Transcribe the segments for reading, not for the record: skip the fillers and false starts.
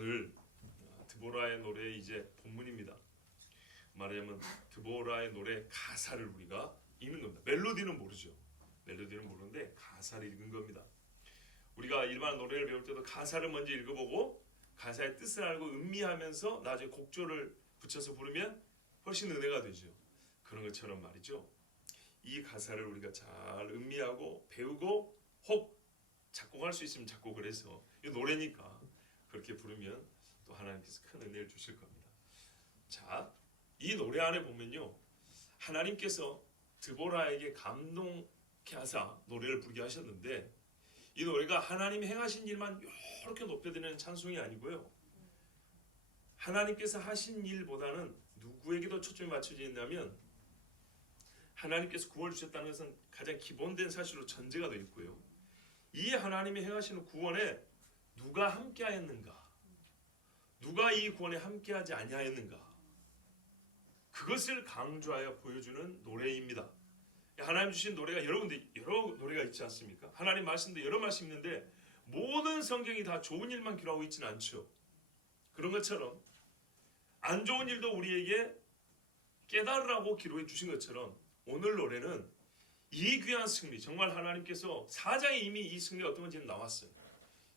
오늘 드보라의 노래의 이제 본문입니다. 말하자면 드보라의 노래 가사를 우리가 읽는 겁니다. 멜로디는 모르죠. 멜로디는 모르는데 가사를 읽은 겁니다. 우리가 일반 노래를 배울 때도 가사를 먼저 읽어보고 가사의 뜻을 알고 음미하면서 나중에 곡조를 붙여서 부르면 훨씬 은혜가 되죠. 그런 것처럼 말이죠. 이 가사를 우리가 잘 음미하고 배우고 혹 작곡할 수 있으면 작곡을 해서 이 노래니까 그렇게 부르면 또 하나님께서 큰 은혜를 주실 겁니다. 자, 이 노래 안에 보면요, 하나님께서 드보라에게 감동케 하사 노래를 부르게 하셨는데, 이 노래가 하나님 행하신 일만 이렇게 높여드리는 찬송이 아니고요, 하나님께서 하신 일보다는 누구에게도 초점이 맞춰져 있냐면 하나님께서 구원을 주셨다는 것은 가장 기본된 사실로 전제가 되어 있고요, 이 하나님이 행하시는 구원에 누가 함께하였는가, 누가 이 구원에 함께하지 아니하였는가, 그것을 강조하여 보여주는 노래입니다. 하나님 주신 노래가 여러 노래가 있지 않습니까? 하나님 말씀도 여러 말씀 있는데 모든 성경이 다 좋은 일만 기록하고 있지는 않죠. 그런 것처럼 안 좋은 일도 우리에게 깨달으라고 기록해 주신 것처럼 오늘 노래는 이 귀한 승리, 정말 하나님께서 4장에 이미 이 승리가 어떤 건지 나왔어요.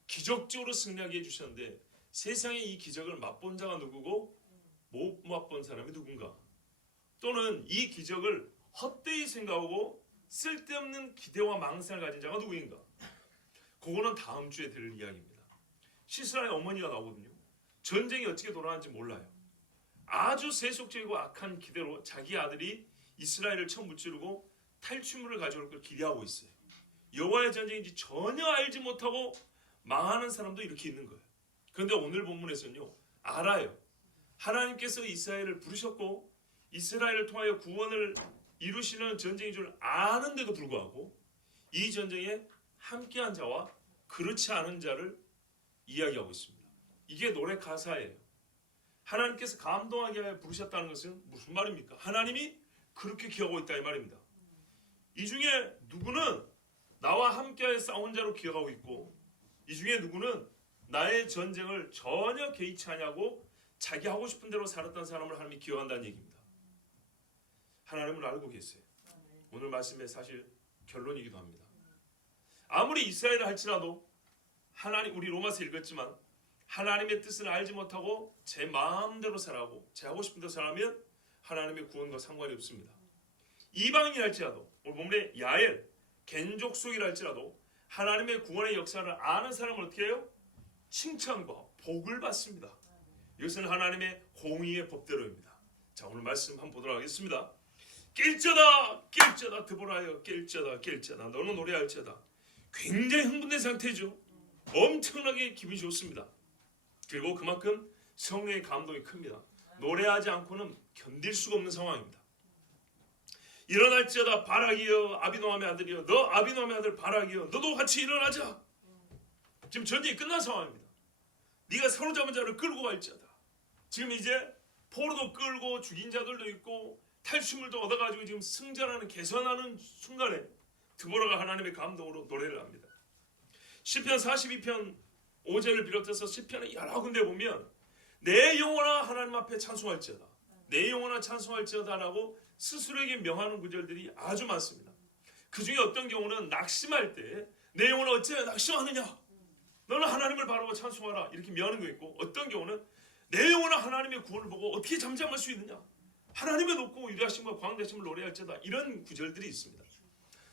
기적적으로 승리하게 해주셨는데 세상에 이 기적을 맛본 자가 누구고 못 맛본 사람이 누군가, 또는 이 기적을 헛되이 생각하고 쓸데없는 기대와 망상을 가진 자가 누구인가, 그거는 다음 주에 들을 이야기입니다. 시스라의 어머니가 나오거든요. 전쟁이 어떻게 돌아가는지 몰라요. 아주 세속적이고 악한 기대로 자기 아들이 이스라엘을 처음 무찌르고 탈취물을 가져올 걸 기대하고 있어요. 여호와의 전쟁인지 전혀 알지 못하고 망하는 사람도 이렇게 있는 거예요. 그런데 오늘 본문에서는요, 알아요. 하나님께서 이스라엘을 부르셨고 이스라엘을 통하여 구원을 이루시는 전쟁인 줄 아는데도 불구하고 이 전쟁에 함께한 자와 그렇지 않은 자를 이야기하고 있습니다. 이게 노래 가사예요. 하나님께서 감동하게 하여 부르셨다는 것은 무슨 말입니까? 하나님이 그렇게 기억하고 있다 이 말입니다. 이 중에 누구는 나와 함께하여 싸운 자로 기억하고 있고, 이 중에 누구는 나의 전쟁을 전혀 개의치 않냐고 자기 하고 싶은 대로 살았던 사람을 하나님이 기억한다는 얘기입니다. 하나님을 알고 계세요. 오늘 말씀의 사실 결론이기도 합니다. 아무리 이스라엘을 할지라도 하나님, 우리 로마서 읽었지만 하나님의 뜻을 알지 못하고 제 마음대로 살아고 제 하고 싶은 대로 살아면 하나님의 구원과 상관이 없습니다. 이방인이랄지라도, 오늘 본문에 야엘, 겐족속이랄지라도 하나님의 구원의 역사를 아는 사람은 어떻게 해요? 칭찬과 복을 받습니다. 이것은 하나님의 공의의 법대로입니다. 자, 오늘 말씀 한번 보도록 하겠습니다. 깰자다 깰자다 드보라여 깰자다 깰자다 너는 노래할자다. 굉장히 흥분된 상태죠. 엄청나게 기분이 좋습니다. 그리고 그만큼 성령의 감동이 큽니다. 노래하지 않고는 견딜 수가 없는 상황입니다. 일어날지어다 바락이여 아비노함의 아들이여, 너 아비노함의 아들 바락이여 너도 같이 일어나자. 지금 전쟁이 끝난 상황입니다. 네가 사로잡은 자를 끌고 갈지어다. 지금 이제 포로도 끌고 죽인 자들도 있고 탈취물도 얻어가지고 지금 승전하는 개선하는 순간에 드보라가 하나님의 감동으로 노래를 합니다. 시편 42편 5절을 비롯해서 시편의 여러 군데 보면 내 영혼아 하나님 앞에 찬송할지어다, 내 영혼아 찬송할지어다라고 스스로에게 명하는 구절들이 아주 많습니다. 그 중에 어떤 경우는 낙심할 때 내 영혼아 어찌 낙심하느냐, 너는 하나님을 바라보고 찬송하라 이렇게 명하는 거 있고, 어떤 경우는 내 영혼아 하나님의 구원을 보고 어떻게 잠잠할 수 있느냐, 하나님의 높고 위대하심과 광대하심을 노래할지어다, 이런 구절들이 있습니다.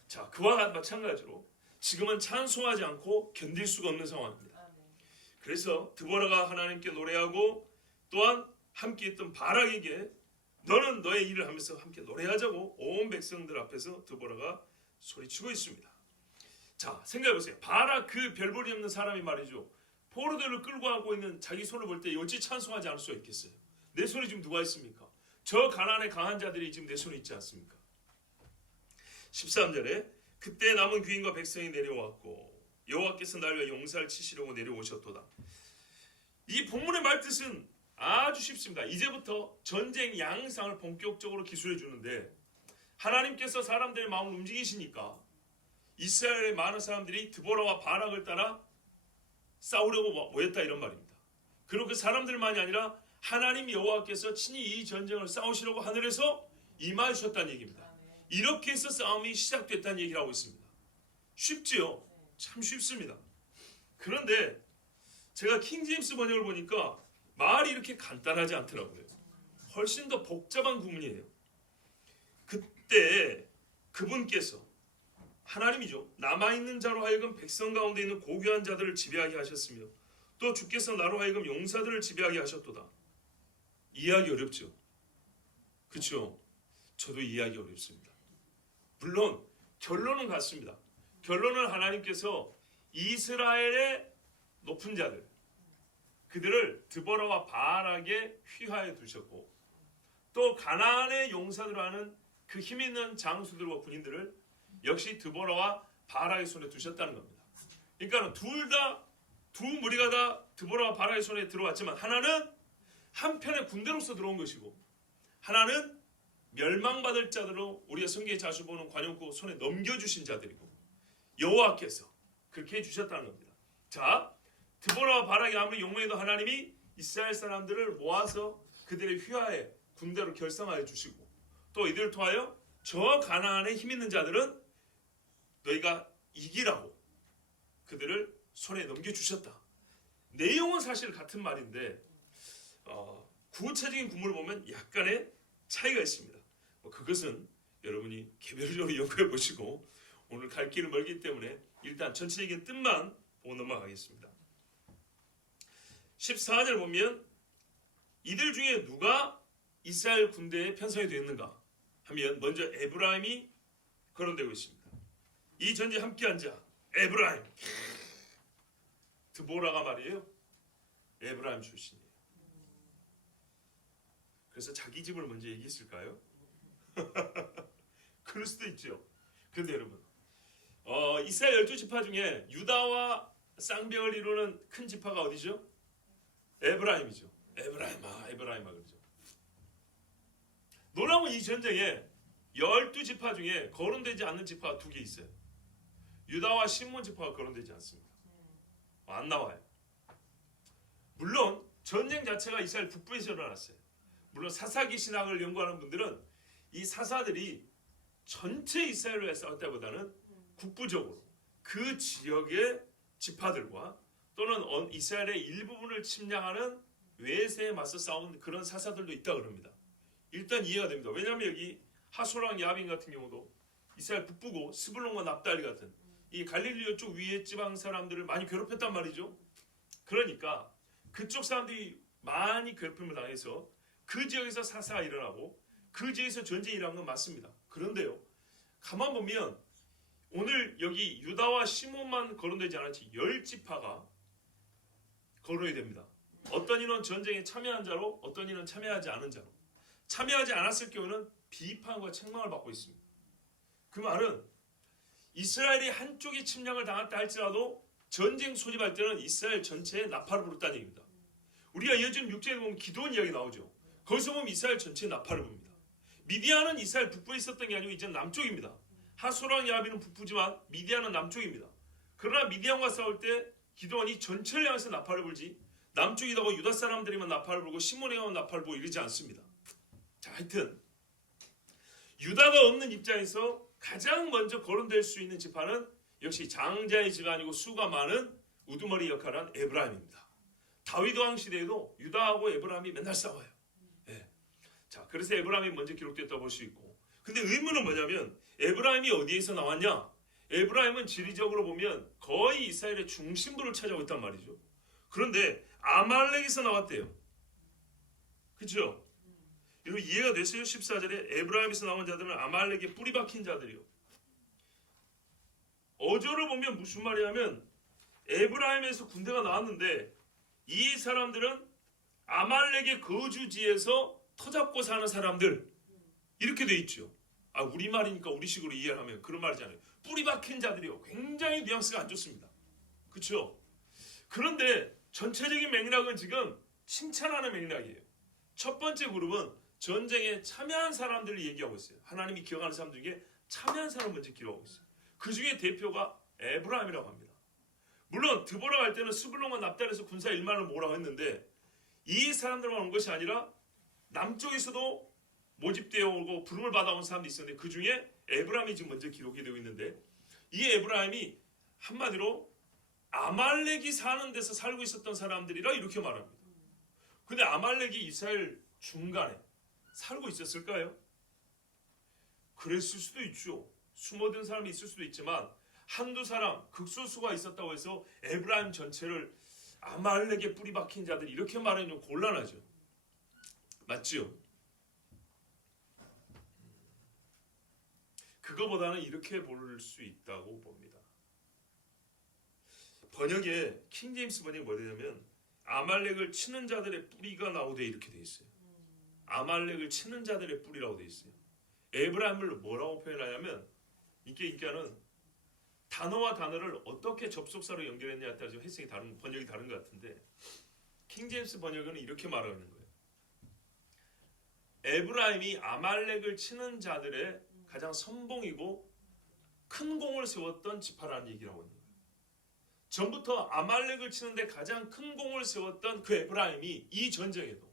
자, 그와 마찬가지로 지금은 찬송하지 않고 견딜 수가 없는 상황입니다. 그래서 드보라가 하나님께 노래하고 또한 함께 있던 바락에게 너는 너의 일을 하면서 함께 노래하자고 온 백성들 앞에서 드보라가 소리치고 있습니다. 자, 생각해보세요. 바락 그 별볼이 없는 사람이 말이죠, 포로들을 끌고 가고 있는 자기 손을 볼 때 어찌 찬송하지 않을 수가 있겠어요? 내 손이 지금 누가 있습니까? 저 가나안의 강한 자들이 지금 내 손에 있지 않습니까? 13절에 그때 남은 귀인과 백성이 내려왔고 여호와께서 날 위하여 용사를 치시려고 내려오셨도다. 이 본문의 말뜻은 아주 쉽습니다. 이제부터 전쟁 양상을 본격적으로 기술해 주는데, 하나님께서 사람들의 마음을 움직이시니까 이스라엘의 많은 사람들이 드보라와 바락을 따라 싸우려고 모였다 이런 말입니다. 그리고 그 사람들만이 아니라 하나님 여호와께서 친히 이 전쟁을 싸우시려고 하늘에서 임하셨다는 얘기입니다. 이렇게 해서 싸움이 시작됐다는 얘기를 하고 있습니다. 쉽지요? 참 쉽습니다. 그런데 제가 킹제임스 번역을 보니까 말이 이렇게 간단하지 않더라고요. 훨씬 더 복잡한 구문이에요. 그때 그분께서 하나님이죠. 남아있는 자로 하여금 백성 가운데 있는 고귀한 자들을 지배하게 하셨으며 또 주께서 나로 하여금 용사들을 지배하게 하셨도다. 이해하기 어렵죠. 그렇죠? 저도 이해하기 어렵습니다. 물론 결론은 같습니다. 결론은 하나님께서 이스라엘의 높은 자들 그들을 드보라와 바락에 휘하에 두셨고 또 가나안의 용사들 하는 그 힘있는 장수들과 군인들을 역시 드보라와 바락의 손에 두셨다는 겁니다. 그러니까 두 무리가 다 드보라와 바락의 손에 들어왔지만 하나는 한편의 군대로서 들어온 것이고 하나는 멸망받을 자들로 우리가 성경에 자주 보는 관용구 손에 넘겨주신 자들이고 여호와께서 그렇게 해주셨다는 겁니다. 자, 드보라와 바락이 아무리 용맹해도 하나님이 이스라엘 사람들을 모아서 그들의 휘하에 군대로 결성하여 주시고 또 이들을 통하여 저 가나안에 힘있는 자들은 너희가 이기라고 그들을 손에 넘겨주셨다. 내용은 사실 같은 말인데 구체적인 구문을 보면 약간의 차이가 있습니다. 그것은 여러분이 개별적으로 연구해 보시고 오늘 갈 길은 멀기 때문에 일단 전체적인 뜻만 보고 넘어가겠습니다. 14절 보면 이들 중에 누가 이스라엘 군대에 편성이 되었는가 하면 먼저 에브라임이 거론되고 있습니다. 이 전쟁에 함께한 자 에브라임 드보라가 말이에요. 에브라임 출신이에요. 그래서 자기 집을 먼저 얘기했을까요? 그럴 수도 있죠. 그런데 여러분 이스라엘 12지파 중에 유다와 쌍벽을 이루는 큰 지파가 어디죠? 에브라임이죠. 에브라임아 그러죠. 놀라운 이 전쟁에 12지파 중에 거론되지 않는 지파가 2개 있어요. 유다와 시몬 지파가 거론되지 않습니다. 안 나와요. 물론 전쟁 자체가 이스라엘 북부에서 일어났어요. 물론 사사기 신학을 연구하는 분들은 이 사사들이 전체 이스라엘에 싸웠다보다는 국부적으로 그 지역의 지파들과 또는 이스라엘의 일부분을 침략하는 외세에 맞서 싸운 그런 사사들도 있다 그럽니다. 일단 이해가 됩니다. 왜냐하면 여기 하솔랑 야빈 같은 경우도 이스라엘 북부고 스불론과 납달리 같은 이 갈릴리오 쪽 위에 지방 사람들을 많이 괴롭혔단 말이죠. 그러니까 그쪽 사람들이 많이 괴롭힘을 당해서 그 지역에서 사사가 일어나고 그 지역에서 전쟁이 일어난 건 맞습니다. 그런데요, 가만 보면 오늘 여기 유다와 시몬만 거론되지 않았지 10지파가 거론이 됩니다. 어떤 이는 전쟁에 참여한 자로 어떤 이는 참여하지 않은 자로. 참여하지 않았을 경우는 비판과 책망을 받고 있습니다. 그 말은 이스라엘이 한쪽이 침략을 당했다 할지라도 전쟁 소집할 때는 이스라엘 전체에 나팔을 불었다는 얘기입니다. 우리가 요즘 6장에 보면 기도원 이야기 나오죠. 거기서 보면 이스라엘 전체에 나팔을 붑니다. 미디안은 이스라엘 북부에 있었던 게 아니고 이제 남쪽입니다. 하소랑 야비는 북부지만 미디안은 남쪽입니다. 그러나 미디안과 싸울 때 기도원이 전체를 향해서 나팔을 불지 남쪽이다고 유다 사람들이만 나팔을 불고 시몬에 가면 나팔을 불고 이러지 않습니다. 자, 하여튼 유다가 없는 입장에서 가장 먼저 거론될 수 있는 지파는 역시 장자의 집안이고 수가 많은 우두머리 역할을 한 에브라임입니다. 다윗 왕 시대에도 유다하고 에브라임이 맨날 싸워요. 네. 자, 그래서 에브라임이 먼저 기록됐다고 볼 수 있고, 근데 의문은 뭐냐면 에브라임이 어디에서 나왔냐? 에브라임은 지리적으로 보면 거의 이스라엘의 중심부를 차지하고 있단 말이죠. 그런데 아말렉에서 나왔대요. 그렇죠? 이거 이해가 됐어요? 14절에 에브라임에서 나온 자들은 아말렉에 뿌리 박힌 자들이요. 어조를 보면 무슨 말이냐면 에브라임에서 군대가 나왔는데 이 사람들은 아말렉의 거주지에서 터잡고 사는 사람들 이렇게 돼 있죠. 아, 우리말이니까 우리식으로 이해하면 그런 말이잖아요. 뿌리 박힌 자들이요. 굉장히 뉘앙스가 안 좋습니다. 그렇죠? 그런데 전체적인 맥락은 지금 칭찬하는 맥락이에요. 첫 번째 그룹은 전쟁에 참여한 사람들을 얘기하고 있어요. 하나님이 기억하는 사람들 중에 참여한 사람 먼저 기록하고 있어요. 그 중에 대표가 에브라임이라고 합니다. 물론 드보라 갈 때는 스불론과 납달에서 군사 1만을 모으라고 했는데 이 사람들만 온 것이 아니라 남쪽에서도 모집되어 오고 부름을 받아온 사람도 있었는데 그 중에 에브라임이 지금 먼저 기록이 되고 있는데 이 에브라임이 한마디로 아말렉이 사는 데서 살고 있었던 사람들이라 이렇게 말합니다. 근데 아말렉이 이스라엘 중간에 살고 있었을까요? 그랬을 수도 있죠. 숨어든 사람이 있을 수도 있지만 한두 사람 극소수가 있었다고 해서 에브라임 전체를 아말렉에 뿌리 박힌 자들 이렇게 말하면 좀 곤란하죠. 맞지요? 그거보다는 이렇게 볼 수 있다고 봅니다. 번역에 킹제임스 번역이 뭐냐면 아말렉을 치는 자들의 뿌리가 나오되 이렇게 돼 있어요. 아말렉을 치는 자들의 뿌리라고 돼 있어요. 에브라임을 뭐라고 표현하냐면 인기는 단어와 단어를 어떻게 접속사로 연결했냐에 따라서 해석이 다른 번역이 다른 것 같은데 킹제임스 번역은 이렇게 말하는 거예요. 에브라임이 아말렉을 치는 자들의 가장 선봉이고 큰 공을 세웠던 지파라는 얘기라고 하는 거예요. 전부터 아말렉을 치는데 가장 큰 공을 세웠던 그 에브라임이 이 전쟁에도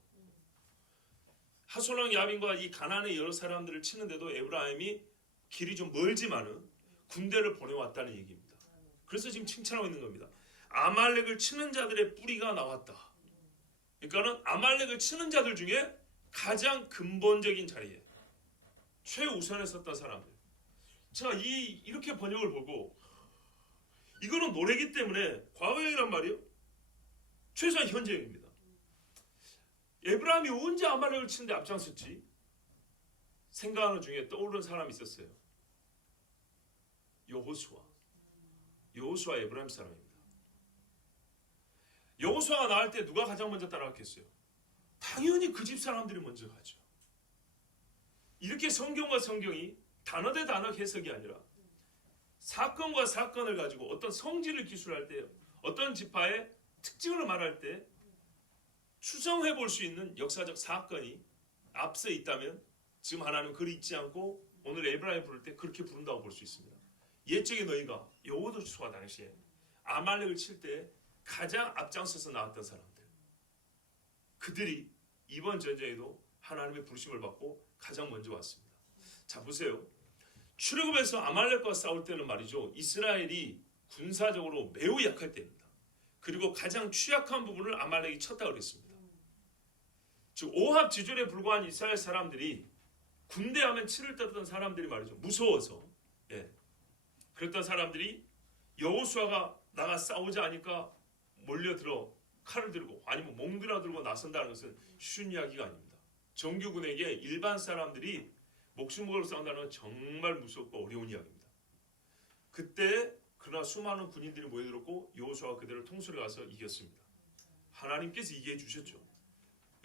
하솔랑 야빈과 이 가나안의 여러 사람들을 치는데도 에브라임이 길이 좀 멀지만은 군대를 보내왔다는 얘기입니다. 그래서 지금 칭찬하고 있는 겁니다. 아말렉을 치는 자들의 뿌리가 나왔다. 그러니까는 아말렉을 치는 자들 중에 가장 근본적인 자리에 최우선에 섰던 사람들. 제가 이렇게 번역을 보고 이거는 노래기 때문에 과거형이란 말이에요. 최소한 현재형입니다. 에브라임이 언제 아말렉을 치는데 앞장섰지? 생각하는 중에 떠오르는 사람이 있었어요. 여호수아 에브라임 사람입니다. 여호수아가 나갈 때 누가 가장 먼저 따라갔겠어요? 당연히 그 집 사람들이 먼저 가죠. 이렇게 성경과 성경이 단어 대 단어 해석이 아니라 사건과 사건을 가지고 어떤 성질을 기술할 때 어떤 지파의 특징을 말할 때 추정해 볼 수 있는 역사적 사건이 앞서 있다면 지금 하나님은 그리 있지 않고 오늘 에브라임 부를 때 그렇게 부른다고 볼 수 있습니다. 옛적의 너희가 여호수아 당시에 아말렉을 칠 때 가장 앞장서서 나왔던 사람들, 그들이 이번 전쟁에도 하나님의 부르심을 받고 가장 먼저 왔습니다. 자 보세요. 출애굽에서 아말렉과 싸울 때는 말이죠, 이스라엘이 군사적으로 매우 약할 때입니다. 그리고 가장 취약한 부분을 아말렉이 쳤다고 그랬습니다. 즉 오합 지졸에 불과한 이스라엘 사람들이 군대하면 치를 떴던 사람들이 말이죠, 무서워서 그랬던 사람들이 여호수아가 나가 싸우자 하니까 몰려들어 칼을 들고 아니면 몽드라 들고 나선다는 것은 쉬운 이야기가 아닙니다. 정규군에게 일반 사람들이 목숨 걸고 싸운다는 건 정말 무섭고 어려운 이야기입니다. 그때 그러나 수많은 군인들이 모여들었고 여호수아가 그들을 통솔해 가서 이겼습니다. 하나님께서 이기해 주셨죠.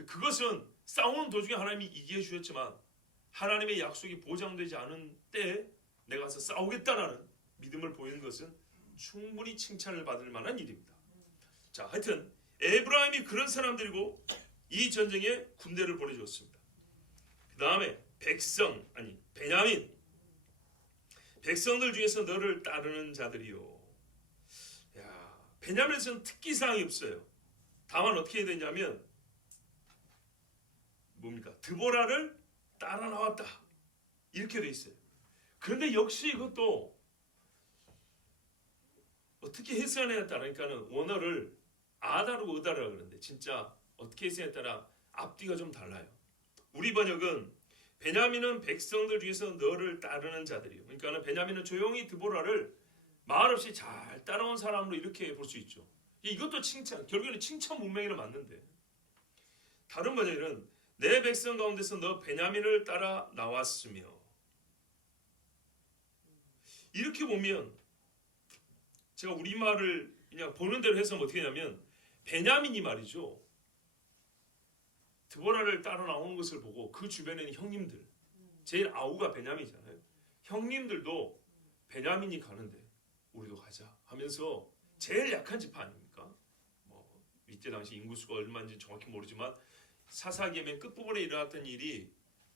그것은 싸우는 도중에 하나님이 이기해 주셨지만 하나님의 약속이 보장되지 않은 때에 내가 가서 싸우겠다라는 믿음을 보이는 것은 충분히 칭찬을 받을 만한 일입니다. 자, 하여튼 에브라임이 그런 사람들이고 이 전쟁에 군대를 보내줬습니다. 그 다음에 베냐민 백성들 중에서 너를 따르는 자들이요. 베냐민에서는 특기사항이 없어요. 다만 어떻게 해야 되냐면 뭡니까? 드보라를 따라 나왔다 이렇게 돼 있어요. 그런데 역시 이것도 어떻게 해석하냐에 따르니까는 원어를 아다르고 의다르라 그러는데 진짜 어떻게 해석에 따라 앞뒤가 좀 달라요. 우리 번역은 베냐민은 백성들 중에서 너를 따르는 자들이요. 그러니까 베냐민은 조용히 드보라를 말없이 잘 따라온 사람으로 이렇게 볼 수 있죠. 이것도 칭찬, 결국에는 칭찬 문맥이라 맞는데 다른 번역에는 내 백성 가운데서 너 베냐민을 따라 나왔으며 이렇게 보면 제가 우리말을 그냥 보는 대로 해서 어떻게 하냐면 베냐민이 말이죠. 드보라를 따라 나오는 것을 보고 그 주변에는 형님들, 제일 아우가 베냐민이잖아요. 형님들도 베냐민이 가는데 우리도 가자 하면서 제일 약한 지파 아닙니까? 이때 당시 인구수가 얼마인지 정확히 모르지만 사사기의 끝부분에 일어났던 일이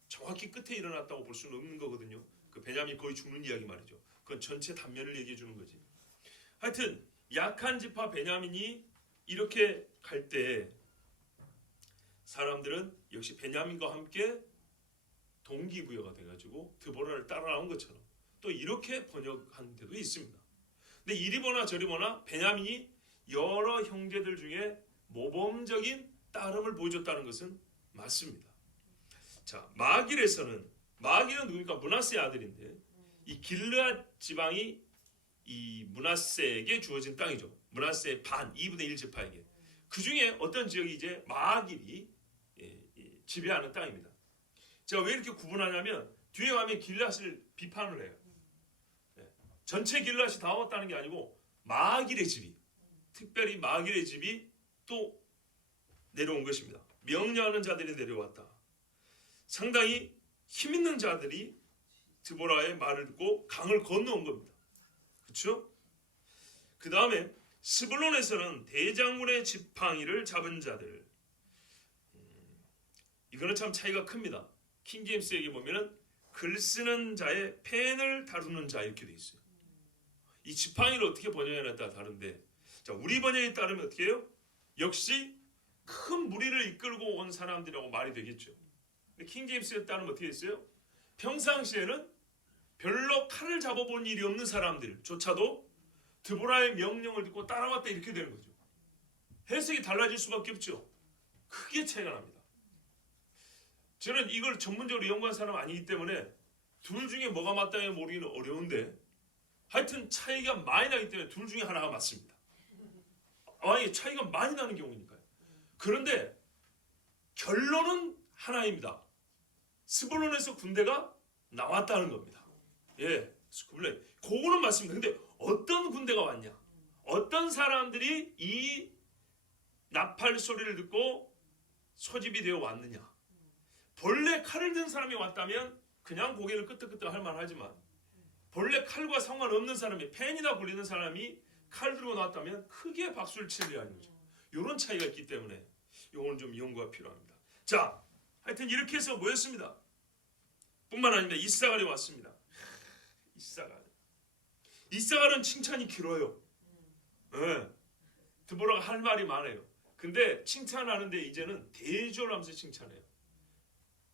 정확히 끝에 일어났다고 볼 수는 없는 거거든요. 그 베냐민이 거의 죽는 이야기 말이죠. 그건 전체 단면을 얘기해 주는 거지. 하여튼 약한 지파 베냐민이 이렇게 갈 때 사람들은 역시 베냐민과 함께 동기부여가 돼가지고 드보라를 따라 나온 것처럼 또 이렇게 번역한 데도 있습니다. 근데 이리 보나 저리 보나 베냐민이 여러 형제들 중에 모범적인 따름을 보여줬다는 것은 맞습니다. 자, 마길에서는 마길은 누굽니까? 므낫세의 아들인데 이 길르앗 지방이 이 므낫세에게 주어진 땅이죠. 므낫세의 반 2분의 1 지파에게. 그 중에 어떤 지역이 이제 마길이 지배하는 땅입니다. 제가 왜 이렇게 구분하냐면 뒤에 가면 길르앗을 비판을 해요. 전체 길르앗이 다 왔다는 게 아니고 마길의 집이, 특별히 마길의 집이 또 내려온 것입니다. 명령하는 자들이 내려왔다. 상당히 힘 있는 자들이 드보라의 말을 듣고 강을 건너온 겁니다. 그렇죠? 그 다음에 스불론에서는 대장군의 지팡이를 잡은 자들. 이거는 참 차이가 큽니다. 킹제임스에게 보면은 글 쓰는 자의 펜을 다루는 자 이렇게 돼 있어요. 이 지팡이를 어떻게 번역해에 따라 다른데, 자, 우리 번역에 따르면 어떻게 해요? 역시 큰 무리를 이끌고 온 사람들이라고 말이 되겠죠. 근데 킹제임스에 따르면 어떻게 했어요? 평상시에는 별로 칼을 잡아본 일이 없는 사람들조차도 드보라의 명령을 듣고 따라왔다 이렇게 되는 거죠. 해석이 달라질 수밖에 없죠. 크게 차이가 납니다. 저는 이걸 전문적으로 연구한 사람 아니기 때문에 둘 중에 뭐가 맞다면 모르기는 어려운데 하여튼 차이가 많이 나기 때문에 둘 중에 하나가 맞습니다. 아니 차이가 많이 나는 경우니까요. 그런데 결론은 하나입니다. 스불론에서 군대가 나왔다는 겁니다. 예, 스불론. 그거는 맞습니다. 근데 어떤 군대가 왔냐? 어떤 사람들이 이 나팔 소리를 듣고 소집이 되어 왔느냐? 본래 칼을 든 사람이 왔다면 그냥 고개를 끄덕끄덕 할 만하지만 본래 칼과 상관없는 사람이 펜이나 굴리는 사람이 칼 들고 나왔다면 크게 박수를 치리라는 거죠. 이런 차이가 있기 때문에 이거는 좀 연구가 필요합니다. 자, 하여튼 이렇게 해서 모였습니다. 뿐만 아니라 이사갈이 왔습니다. 이사갈은 칭찬이 길어요. 네. 드보라가 할 말이 많아요. 근데 칭찬하는데 이제는 대조를 하면서 칭찬해요.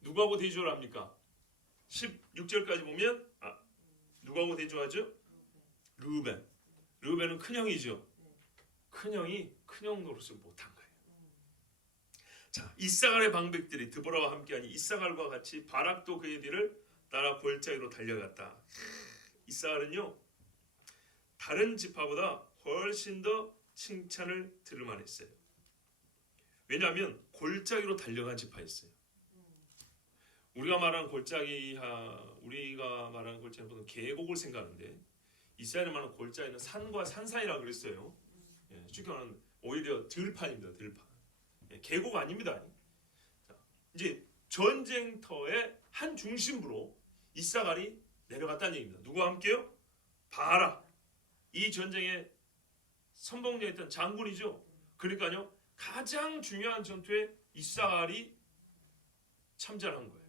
누구하고 대조를 합니까? 16절까지 보면 누구하고 대조하죠? 르우벤. 르우벤은 큰형이죠. 큰형이 큰형 노릇을 못한 거예요. 자, 이사갈의 방백들이 드보라와 함께하니 이사갈과 같이 바락도 그의 뒤를 따라 골짜기로 달려갔다. 이사갈은요 다른 지파보다 훨씬 더 칭찬을 들을 만했어요. 왜냐하면 골짜기로 달려간 지파였어요. 우리가 말하는 골짜기는 보통 계곡을 생각하는데 이스라엘이 말하는 골짜기는 산과 산 사이라고 그랬어요. 예, 쉽게 말하면 오히려 들판입니다. 들판. 예, 계곡 아닙니다. 자, 이제 전쟁터의 한 중심부로 이사갈이 내려갔다는 얘기입니다. 누구와 함께요? 바락. 이 전쟁에 선봉장했던 장군이죠. 그러니까요 가장 중요한 전투에 이사갈이 참전한 거예요.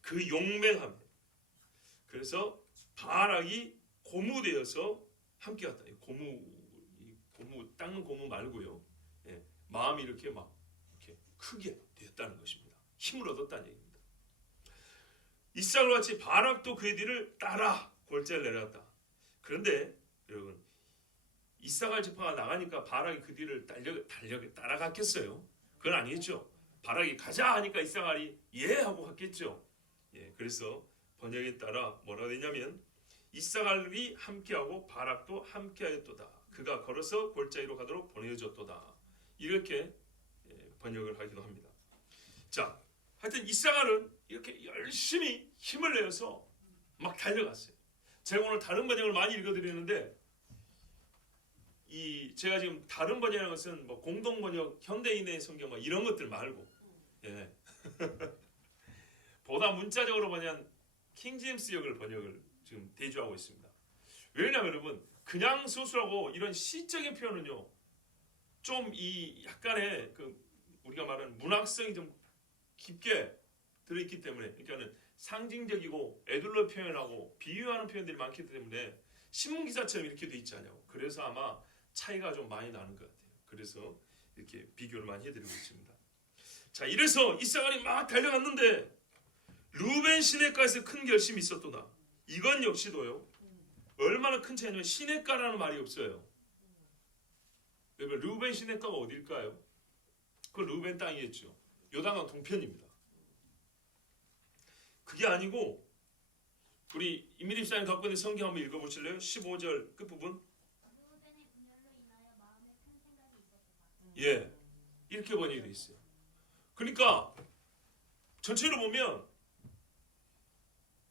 그 용맹함. 그래서 바락이 고무되어서 함께 갔다. 고무 닦는 고무 말고요. 예, 마음이 이렇게 막 이렇게 크게 되었다는 것입니다. 힘을 얻었다는 얘기입니다. 이사갈과 같이 바락도 그의 뒤를 따라 골짜기를 내려갔다. 그런데 여러분 이사갈 지파가 나가니까 바락이 그 뒤를 따라갔겠어요? 그건 아니겠죠. 바락이 가자 하니까 이사갈이 예 하고 갔겠죠. 예, 그래서 번역에 따라 뭐라고 되냐면 이사갈이 함께하고 바락도 함께하였도다. 그가 걸어서 골짜기로 가도록 보내줬도다. 이렇게 번역을 하기도 합니다. 자, 하여튼 이사갈은 이렇게 열심히 힘을 내어서 막 달려갔어요. 제가 오늘 다른 번역을 많이 읽어드리는데 제가 지금 다른 번역이라는 것은 뭐 공동 번역, 현대인의 성경 뭐 이런 것들 말고 예. 보다 문자적으로 번역한 킹제임스역을 번역을 지금 대조하고 있습니다. 왜냐하면 여러분 그냥 소수하고 이런 시적인 표현은요 좀 이 약간의 그 우리가 말하는 문학성이 좀 깊게 들어있기 때문에 그러니까는 상징적이고 애둘러 표현하고 비유하는 표현들이 많기 때문에 신문 기사처럼 이렇게 돼 있지 않냐고. 그래서 아마 차이가 좀 많이 나는 것 같아요. 그래서 이렇게 비교를 많이 해드리고 있습니다. 자, 이래서 이사가리 막 달려갔는데 루벤 시냇가에서 큰 결심이 있었도다. 이건 역시도요. 얼마나 큰 차이냐면 시냇가라는 말이 없어요. 여러분 루벤 시냇가가 어딜까요? 그 루벤 땅이겠죠. 요단강 동편입니다. 그게 아니고 우리 이민희 집사님 갖고 있는 성경 한번 읽어보실래요? 15절 끝부분. 예, 이렇게 번역이 되어 있어요. 그러니까 전체로 보면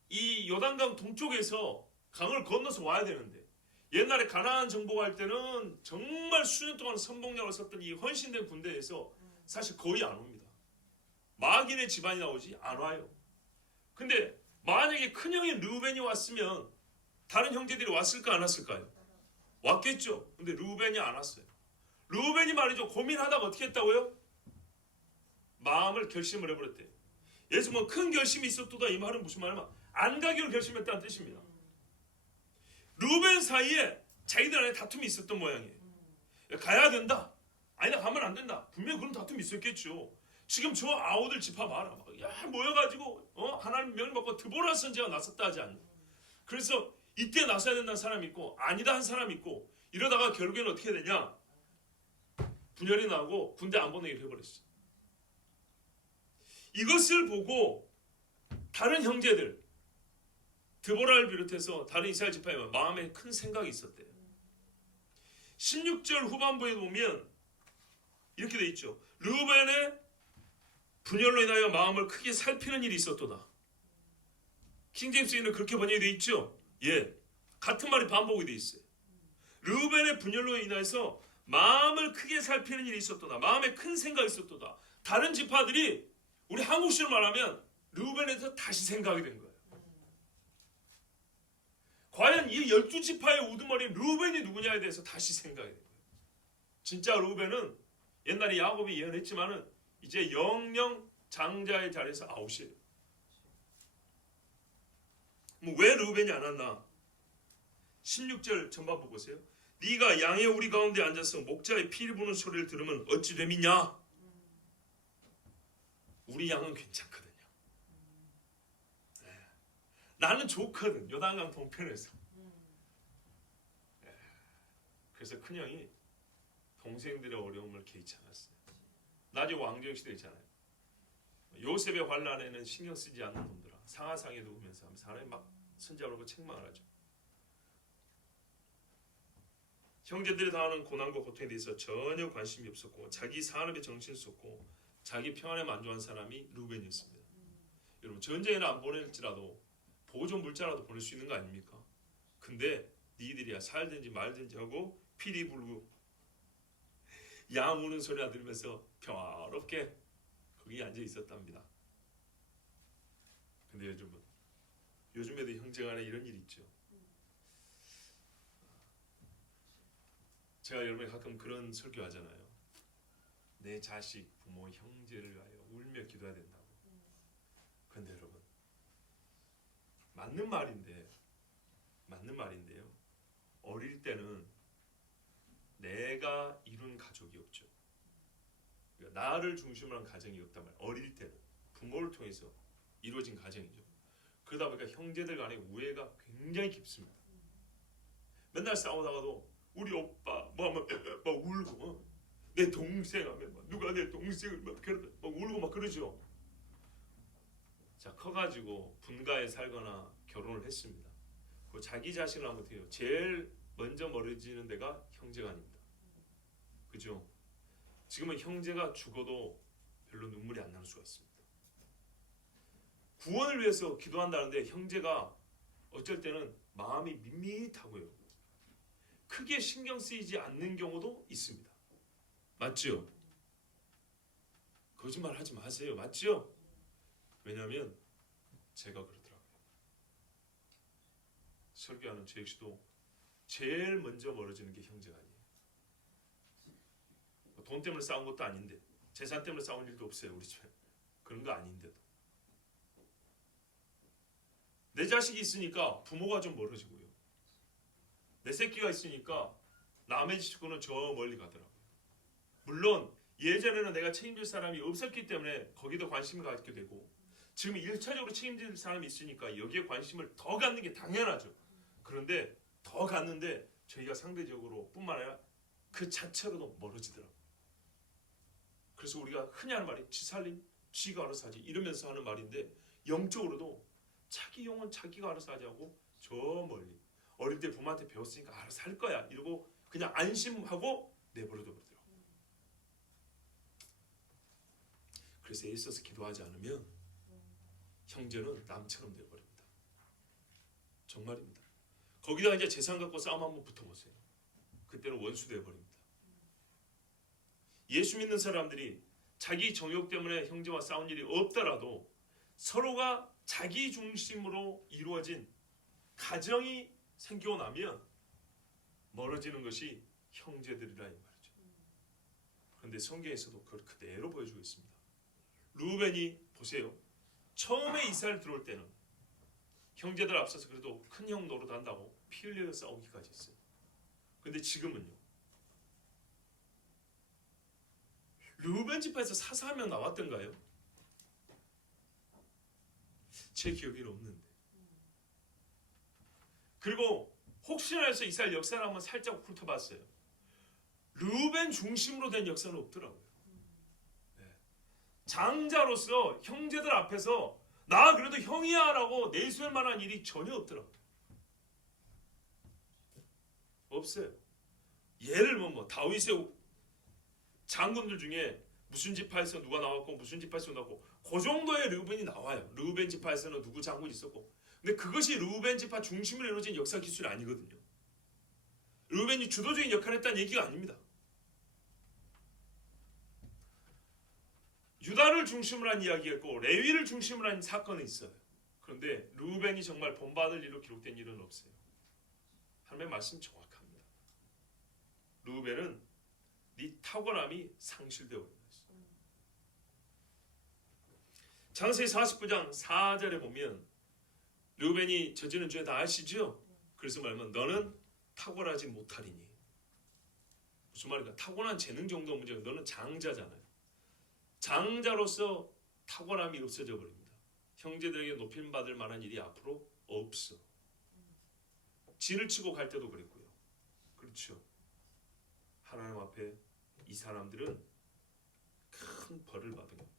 이 요단강 동쪽에서 강을 건너서 와야 되는데 옛날에 가나안 정복할 때는 정말 수년 동안 선봉량을 썼던 이 헌신된 군대에서 사실 거의 안 옵니다. 마긴의 집안이 나오지 안 와요. 근데 만약에 큰형인 르우벤이 왔으면 다른 형제들이 왔을까 안 왔을까요? 왔겠죠. 근데 르우벤이 안 왔어요. 르우벤이 말이죠. 고민하다가 어떻게 했다고요? 마음을 결심을 해버렸대요. 예수 뭐 큰 결심이 있었도다 이 말은 무슨 말이냐면 안 가기로 결심했다는 뜻입니다. 르우벤 사이에 자기들 안에 다툼이 있었던 모양이에요. 가야 된다. 아니다 가면 안 된다. 분명히 그런 다툼이 있었겠죠. 지금 저 아우들 집합 봐라. 야 모여가지고 하나님 명을 먹고 드보라 선지자가 나섰다 하지 않나. 그래서 이때 나서야 된다는 사람이 있고 아니다 한 사람이 있고 이러다가 결국에는 어떻게 되냐. 분열이 나고 군대 안 보내기로 해버렸어요. 이것을 보고 다른 형제들 드보라를 비롯해서 다른 이스라엘 지파에 마음에 큰 생각이 있었대요. 16절 후반부에 보면 이렇게 돼 있죠. 르우벤의 분열로 인하여 마음을 크게 살피는 일이 있었도다. 킹제임스에는 그렇게 번역이 돼 있죠. 예, 같은 말이 반복이 돼 있어요. 르우벤의 분열로 인해서 마음을 크게 살피는 일이 있었도다. 마음에 큰 생각이 있었도다. 다른 지파들이 우리 한국식으로 말하면 르우벤에 대해서 다시 생각이 된 거예요. 과연 이 12지파의 우두머리 르우벤이 누구냐에 대해서 다시 생각이 된 거예요. 진짜 르우벤은 옛날에 야곱이 예언했지만은 이제 영영 장자의 자리에서 아웃이에요. 뭐 왜 르우벤이 안 왔나? 16절 전반부 보세요. 네가 양의 우리 가운데 앉아서 목자의 피를 부는 소리를 들으면 어찌 됨이냐? 우리 양은 괜찮거든요. 네. 나는 좋거든. 요단강 동편에서. 네. 그래서 큰형이 동생들의 어려움을 개의치 않았어요. 나중에 왕정시대 있잖아요. 요셉의 환란에는 신경 쓰지 않는 놈들아. 상하상에 누우면서 사람이 막 선지자로 책망을 하죠. 형제들이 당하는 고난과 고통에 대해서 전혀 관심이 없었고 자기 산업에 정신을 쏟고 자기 평안에 만족한 사람이 르우벤이었습니다. 여러분 전쟁에는 안 보낼지라도 보존 물자라도 보낼 수 있는 거 아닙니까? 근데 니들이야 살든지 말든지 하고 피리 불고 양 우는 소리나 들으면서 평화롭게 거기 앉아 있었답니다. 근데 요즘에도 형제 간에 이런 일이 있죠. 제가 여러분이 가끔 그런 설교하잖아요. 내 자식, 부모, 형제를 위하여 울며 기도해야 된다고. 그런데 여러분 맞는 말인데요. 어릴 때는 내가 이룬 가족이 없죠. 그러니까 나를 중심으로 한 가정이 없단 말이에요. 어릴 때는 부모를 통해서 이루어진 가정이죠. 그러다 보니까 형제들 간의 우애가 굉장히 깊습니다. 맨날 싸우다가도 우리 오빠 막 울고 내 동생 하면 누가 내 동생을 막 울고 막 그러죠. 자 커가지고 분가에 살거나 결혼을 했습니다. 그 자기 자신을 한번 해요. 제일 먼저 멀어지는 데가 형제간입니다. 그죠? 지금은 형제가 죽어도 별로 눈물이 안 나는 수가 있습니다. 구원을 위해서 기도한다는데 형제가 어쩔 때는 마음이 밋밋하고요. 크게 신경 쓰이지 않는 경우도 있습니다. 맞죠? 거짓말 하지 마세요. 맞죠? 왜냐하면 제가 그러더라고요. 설교하는 저 역시도 제일 먼저 멀어지는 게 형제가 아니에요. 돈 때문에 싸운 것도 아닌데 재산 때문에 싸운 일도 없어요. 우리 집에. 그런 거 아닌데도. 내 자식이 있으니까 부모가 좀 멀어지고요. 내 새끼가 있으니까 남의 집구는 저 멀리 가더라고요. 물론 예전에는 내가 책임질 사람이 없었기 때문에 거기도 관심을 갖게 되고 지금 1차적으로 책임질 사람이 있으니까 여기에 관심을 더 갖는 게 당연하죠. 그런데 더 갖는데 저희가 상대적으로 뿐만 아니라 그 자체로도 멀어지더라고요. 그래서 우리가 흔히 하는 말이 지 살림 지가 알아서 하지 이러면서 하는 말인데 영적으로도 자기 영혼 자기가 알아서 하자고 저 멀리 어릴 때 부모한테 배웠으니까 알아서 할 거야 이러고 그냥 안심하고 내버려둬 버리더라고요. 그래서 애써서 기도하지 않으면 형제는 남처럼 되어버립니다. 정말입니다. 거기다가 이제 재산 갖고 싸움 한번 붙어보세요. 그때는 원수 되어버립니다. 예수 믿는 사람들이 자기 정욕 때문에 형제와 싸운 일이 없더라도 서로가 자기 중심으로 이루어진 가정이 생기고 나면 멀어지는 것이 형제들이라 이 말이죠. 그런데 성경에서도 그걸 그대로 보여주고 있습니다. 루벤이 보세요. 처음에 이스라엘 들어올 때는 형제들 앞서서 그래도 큰 형 노릇한다고 피 흘려 싸우기까지 했어요. 그런데 지금은요. 루벤 지파에서 사사 한 명 나왔던가요? 제 기억에는 없는데. 그리고 혹시나 해서 이스라엘 역사를 한번 살짝 훑어봤어요. 루벤 중심으로 된 역사는 없더라고요. 네. 장자로서 형제들 앞에서 나 그래도 형이야 라고 내세울 만한 일이 전혀 없더라고요. 없어요. 예를 들면 뭐 다윗의 장군들 중에 무슨 지파에서 누가 나왔고 무슨 지파에서 나왔고 그 정도의 르우벤이 나와요. 르우벤 지파에서는 누구 장군이 있었고 근데 그것이 르우벤 지파 중심으로 이루어진 역사 기술이 아니거든요. 르우벤이 주도적인 역할을 했다는 얘기가 아닙니다. 유다를 중심으로 한 이야기가 있고 레위를 중심으로 한 사건이 있어요. 그런데 르우벤이 정말 본받을 일로 기록된 일은 없어요. 하나님의 말씀 정확합니다. 르우벤은 네 탁월함이 상실되어 있는 것이죠. 창세기 49장 4절에 보면 르우벤이 저지른 죄 다 아시죠? 그래서 말하면 너는 탁월하지 못하리니. 무슨 말인가? 타고난 재능 정도 문제가 너는 장자잖아요. 장자로서 탁월함이 없어져 버립니다. 형제들에게 높임받을 만한 일이 앞으로 없어. 진을 치고 갈 때도 그랬고요. 그렇죠. 하나님 앞에 이 사람들은 큰 벌을 받은 겁니다.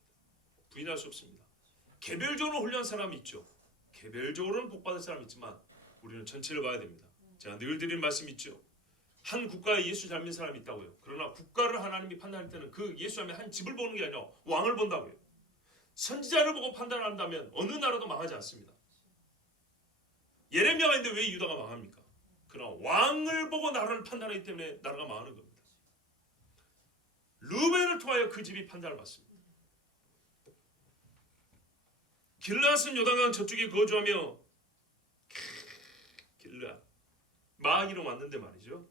부인할 수 없습니다. 개별적으로 훌륭한 사람이 있죠. 개별적으로는 복받을 사람이 있지만 우리는 전체를 봐야 됩니다. 제가 늘 드리는 말씀이 있죠. 한 국가에 예수 잘 믿는 사람이 있다고요. 그러나 국가를 하나님이 판단할 때는 그 예수 안에 한 집을 보는 게 아니라 왕을 본다고요. 선지자를 보고 판단한다면 어느 나라도 망하지 않습니다. 예레미야가 있는데 왜 유다가 망합니까? 그러나 왕을 보고 나라를 판단하기 때문에 나라가 망하는 겁니다. 르우벤을 통하여 그 집이 판단을 받습니다. 길르앗은 요단강 저쪽에 거주하며 길르앗 마기로 왔는데 말이죠.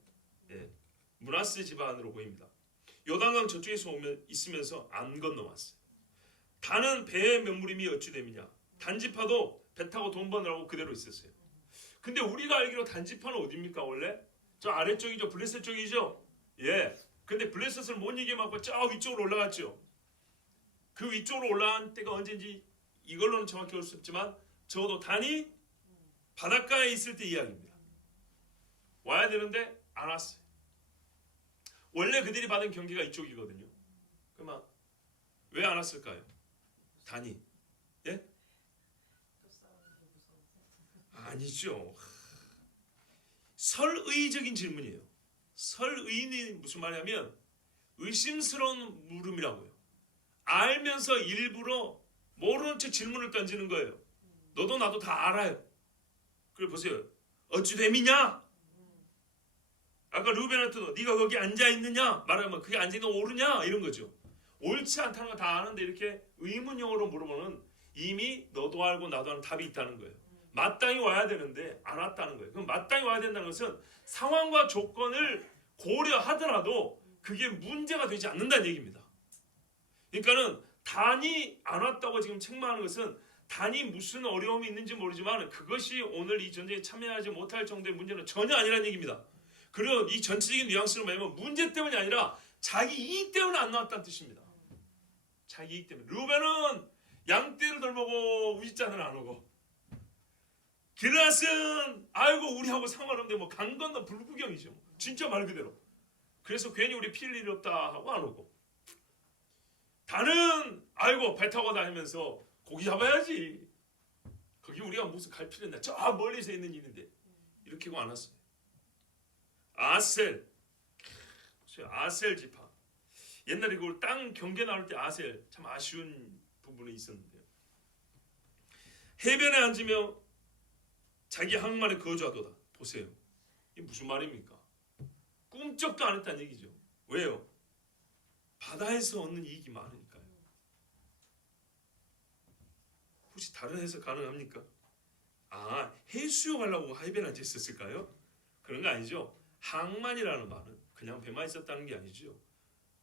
예, 므낫세 집안으로 보입니다. 요단강 저쪽에서 있으면서 안 건너왔어요. 단은 배의 명물임이 어찌 됨이냐. 단지파도 배 타고 돈 버느라고 그대로 있었어요. 근데 우리가 알기로 단지파는 어디입니까 원래? 저 아래쪽이죠. 블레셋 쪽이죠. 예. 근데 블레셋을 못 이겨맞고 저 위쪽으로 올라갔죠. 그 위쪽으로 올라간 때가 언제인지 이걸로는 정확히 알 수 없지만 적어도 단이 바닷가에 있을 때 이야기입니다. 와야 되는데 안 왔어요. 원래 그들이 받은 경계가 이쪽이거든요. 그러면 왜 안 왔을까요? 단이. 예? 아니죠. 설의적인 질문이에요. 설의는 무슨 말이냐면 의심스러운 물음이라고요. 알면서 일부러 모르는 척 질문을 던지는 거예요. 너도 나도 다 알아요. 그래 보세요. 어찌 됨이냐? 아까 르우벤한테도 네가 거기 앉아있느냐? 말하면 그게 앉아있는 거 옳으냐? 이런 거죠. 옳지 않다는 거 다 아는데 이렇게 의문형으로 물어보면 이미 너도 알고 나도 아는 답이 있다는 거예요. 마땅히 와야 되는데 안 왔다는 거예요. 그럼 마땅히 와야 된다는 것은 상황과 조건을 고려하더라도 그게 문제가 되지 않는다는 얘기입니다. 그러니까는 단이 안 왔다고 지금 책망하는 것은 단이 무슨 어려움이 있는지 모르지만 그것이 오늘 이 전쟁에 참여하지 못할 정도의 문제는 전혀 아니라는 얘기입니다. 그리고 이 전체적인 뉘앙스를 말하면 문제 때문이 아니라 자기 이익 때문에 안 나왔다는 뜻입니다. 자기 이익 때문에. 르우벤은 양떼를 돌보고 우짓자는 안 오고, 길앗은 아이고 우리하고 상관없는데 뭐 강 건너 불구경이죠. 진짜 말 그대로. 그래서 괜히 우리 필 일이 없다 하고 안 오고, 다는 아이고 배 타고 다니면서 고기 잡아야지. 거기 우리가 무슨 갈 필요 있나? 저 멀리서 있는 일인데 이렇게 하고 안 왔어요. 아셀 지파. 옛날에 그 땅 경계 나올 때 아셀 참 아쉬운 부분이 있었는데요. 해변에 앉으며 자기 항만에 거주하도다. 보세요. 이게 무슨 말입니까? 꿈쩍도 안 했다는 얘기죠. 왜요? 바다에서 얻는 이익이 많으니까요. 혹시 다른 해석 가능합니까? 해수욕 하려고 해변에 앉아 있었을까요? 그런 거 아니죠. 항만이라는 말은 그냥 배만 있었다는 게 아니죠.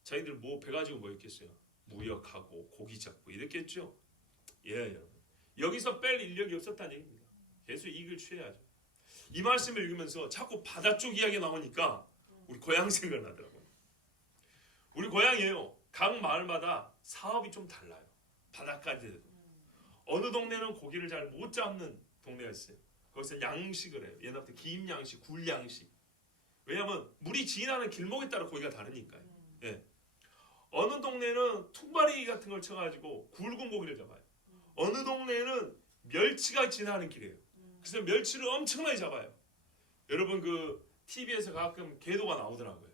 자기들 뭐 배 가지고 뭐 있겠어요? 무역하고 고기 잡고 이랬겠죠. 예, 여러분. 여기서 뺄 인력이 없었다는 얘기입니다. 계속 이익을 취해야죠. 이 말씀을 읽으면서 자꾸 바다 쪽 이야기 나오니까 우리 고향 생각나더라고요. 우리 고향이에요. 각 마을마다 사업이 좀 달라요. 바다까지 돼도. 어느 동네는 고기를 잘 못 잡는 동네가 있어요. 거기서 양식을 해요. 옛날부터 김양식, 굴양식. 왜냐하면 물이 지나는 길목에 따라 고기가 다르니까요. 예. 어느 동네는 퉁바리 같은 걸 쳐가지고 굵은 고기를 잡아요. 어느 동네는 멸치가 지나는 길이에요. 그래서 멸치를 엄청나게 잡아요. 여러분 그 TV에서 가끔 개도가 나오더라고요.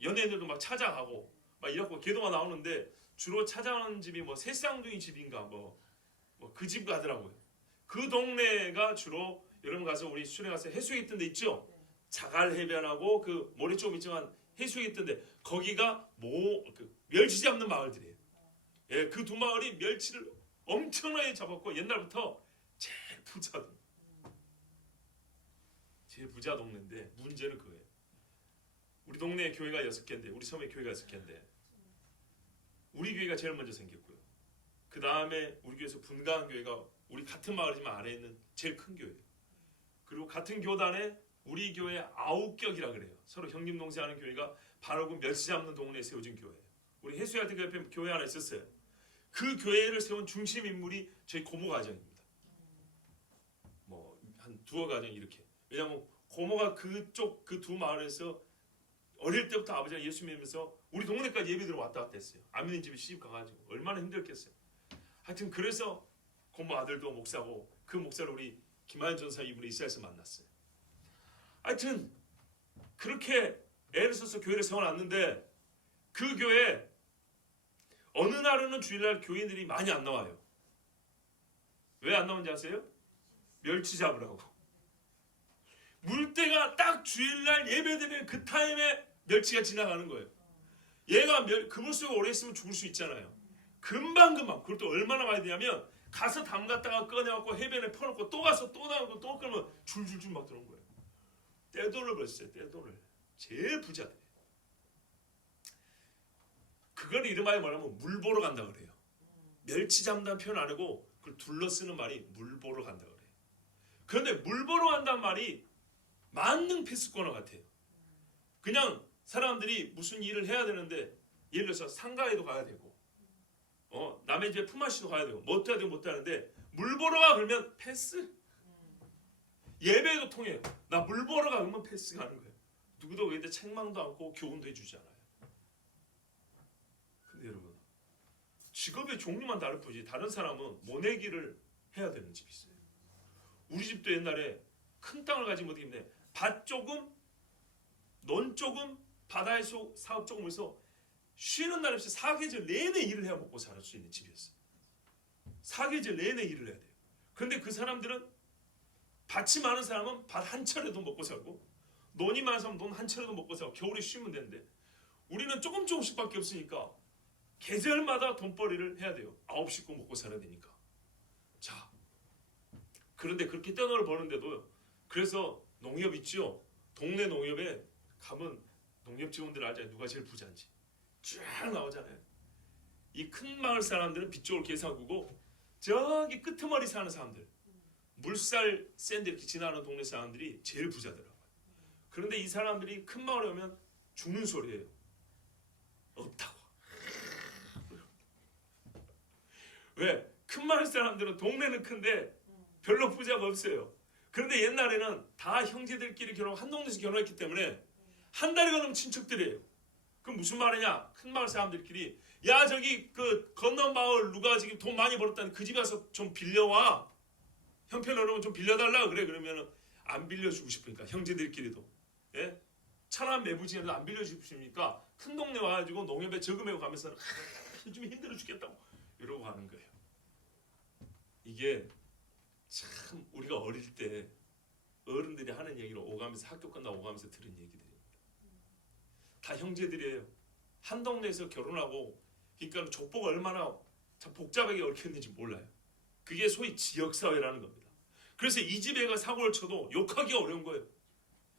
연예인들도 막 찾아가고 막 이렇고 개도가 나오는데 주로 찾아오는 집이 뭐 새쌍둥이 집인가 뭐 그 집 가더라고요. 그 동네가 주로 여러분 가서 우리 수련회 가서 해수욕 있던 데 있죠? 자갈 해변하고 그 모래 좀 있지만 해수욕 있던 데 거기가 멸치 잡는 마을들이에요. 예, 그 두 마을이 멸치를 엄청나게 잡았고 옛날부터 제일 부자 동네인데 문제는 그거예요. 우리 동네에 교회가 6개인데 우리 섬에 교회가 6개인데 우리 교회가 제일 먼저 생겼고요. 그 다음에 우리 교회에서 분가한 교회가 우리 같은 마을이지만 아래에 있는 제일 큰 교회예요. 그리고 같은 교단에 우리 교회 9격이라 그래요. 서로 형님 동생하는 교회가 바로 그 멸치 잡는 동네에 세워진 교회예요. 우리 해수할 때 그 옆에 교회 하나 있었어요. 그 교회를 세운 중심 인물이 저희 고모 가정입니다. 뭐 한 두어 가정 이렇게. 왜냐하면 고모가 그쪽 그 두 마을에서 어릴 때부터 아버지가 예수 믿으면서 우리 동네까지 예배 들어 왔다 갔다 했어요. 안 믿는 집에 시집 가가지고 얼마나 힘들겠어요. 하여튼 그래서 고모 아들도 목사고 그 목사를 우리 김하연 전사 이분이 이스라엘에서 만났어요. 하여튼 그렇게 애를 써서 교회를 세워놨는데 그 교회 어느 날은 주일날 교인들이 많이 안 나와요. 왜 안 나오는지 아세요? 멸치 잡으라고. 물때가 딱 주일날 예배드리는 그 타임에 멸치가 지나가는 거예요. 얘가 그물 속에 오래 있으면 죽을 수 있잖아요. 금방 그것도 얼마나 많이 되냐면 가서 담갔다가 꺼내갖고 해변에 퍼놓고 또 가서 또 나오고 또 끌면 줄줄줄 막 들어온 거예요. 떼돈을 벌었어요. 떼돈을. 제일 부자들. 그걸 이름하여 뭐냐면 물 보러 간다 그래요. 멸치 잡는다는 표현 안 하고 그걸 둘러쓰는 말이 물 보러 간다 그래요. 그런데 물 보러 간다는 말이 만능 패스권어 같아요. 그냥 사람들이 무슨 일을 해야 되는데 예를 들어서 상가에도 가야 되고 남의 집에 품앗이도 가야 되고 뭐 해야 되고 못 하는데 물 보러 가 그러면 패스. 예배도 통해요. 나 물 보러 가 그러면 패스 가는 거예요. 누구도 거기에 책망도 않고 교훈도 해주지 않아요. 근데 여러분 직업의 종류만 다를 뿐이지 다른 사람은 모내기를 해야 되는 집이 있어요. 우리 집도 옛날에 큰 땅을 가지고 어떻게 했는데 밭 조금 논 조금 바다에서 사업 조금 해서 쉬는 날 없이 사계절 내내 일을 해야 먹고 살 수 있는 집이었어요. 사계절 내내 일을 해야 돼요. 그런데 그 사람들은 밭이 많은 사람은 밭 한 철에도 먹고 살고 논이 많은 사람은 논 한 철에도 먹고 살고 겨울에 쉬면 되는데 우리는 조금씩밖에 없으니까 계절마다 돈벌이를 해야 돼요. 9식구 먹고 살아야 되니까. 자, 그런데 그렇게 떼돈을 버는데도 그래서 농협 있죠. 동네 농협에 가면 농협 직원들 알잖아요. 누가 제일 부자인지 쫙 나오잖아요. 이 큰 마을 사람들은 빚쪽을 계산하고 저기 끄트머리 사는 사람들 물살 샌데 이렇게 지나는 동네 사람들이 제일 부자더라고요. 그런데 이 사람들이 큰 마을에 오면 죽는 소리예요. 없다고. 왜? 큰 마을 사람들은 동네는 큰데 별로 부자가 없어요. 그런데 옛날에는 다 형제들끼리 결혼, 한 동네에서 결혼했기 때문에 한 달이 건너면 친척들이에요. 그럼 무슨 말이냐? 큰 마을 사람들끼리 야 저기 그 건너 마을 누가 지금 돈 많이 벌었다니 그 집에 와서 좀 빌려와. 형편어려면 좀 빌려달라 그래. 그러면은 안 빌려주고 싶으니까 형제들끼리도 예? 차나 매부지에도 안 빌려주고 싶으니까 큰 동네 와가지고 농협에 저금해고 가면서 요즘 힘들어 죽겠다고 이러고 가는 거예요. 이게 참 우리가 어릴 때 어른들이 하는 얘기를 오가면서 학교 끝나고 오가면서 들은 얘기들입니다. 다 형제들이에요. 한 동네에서 결혼하고 그러니까 족보가 얼마나 참 복잡하게 얽혔는지 몰라요. 그게 소위 지역사회라는 겁니다. 그래서 이 집에 가 사고를 쳐도 욕하기 어려운 거예요.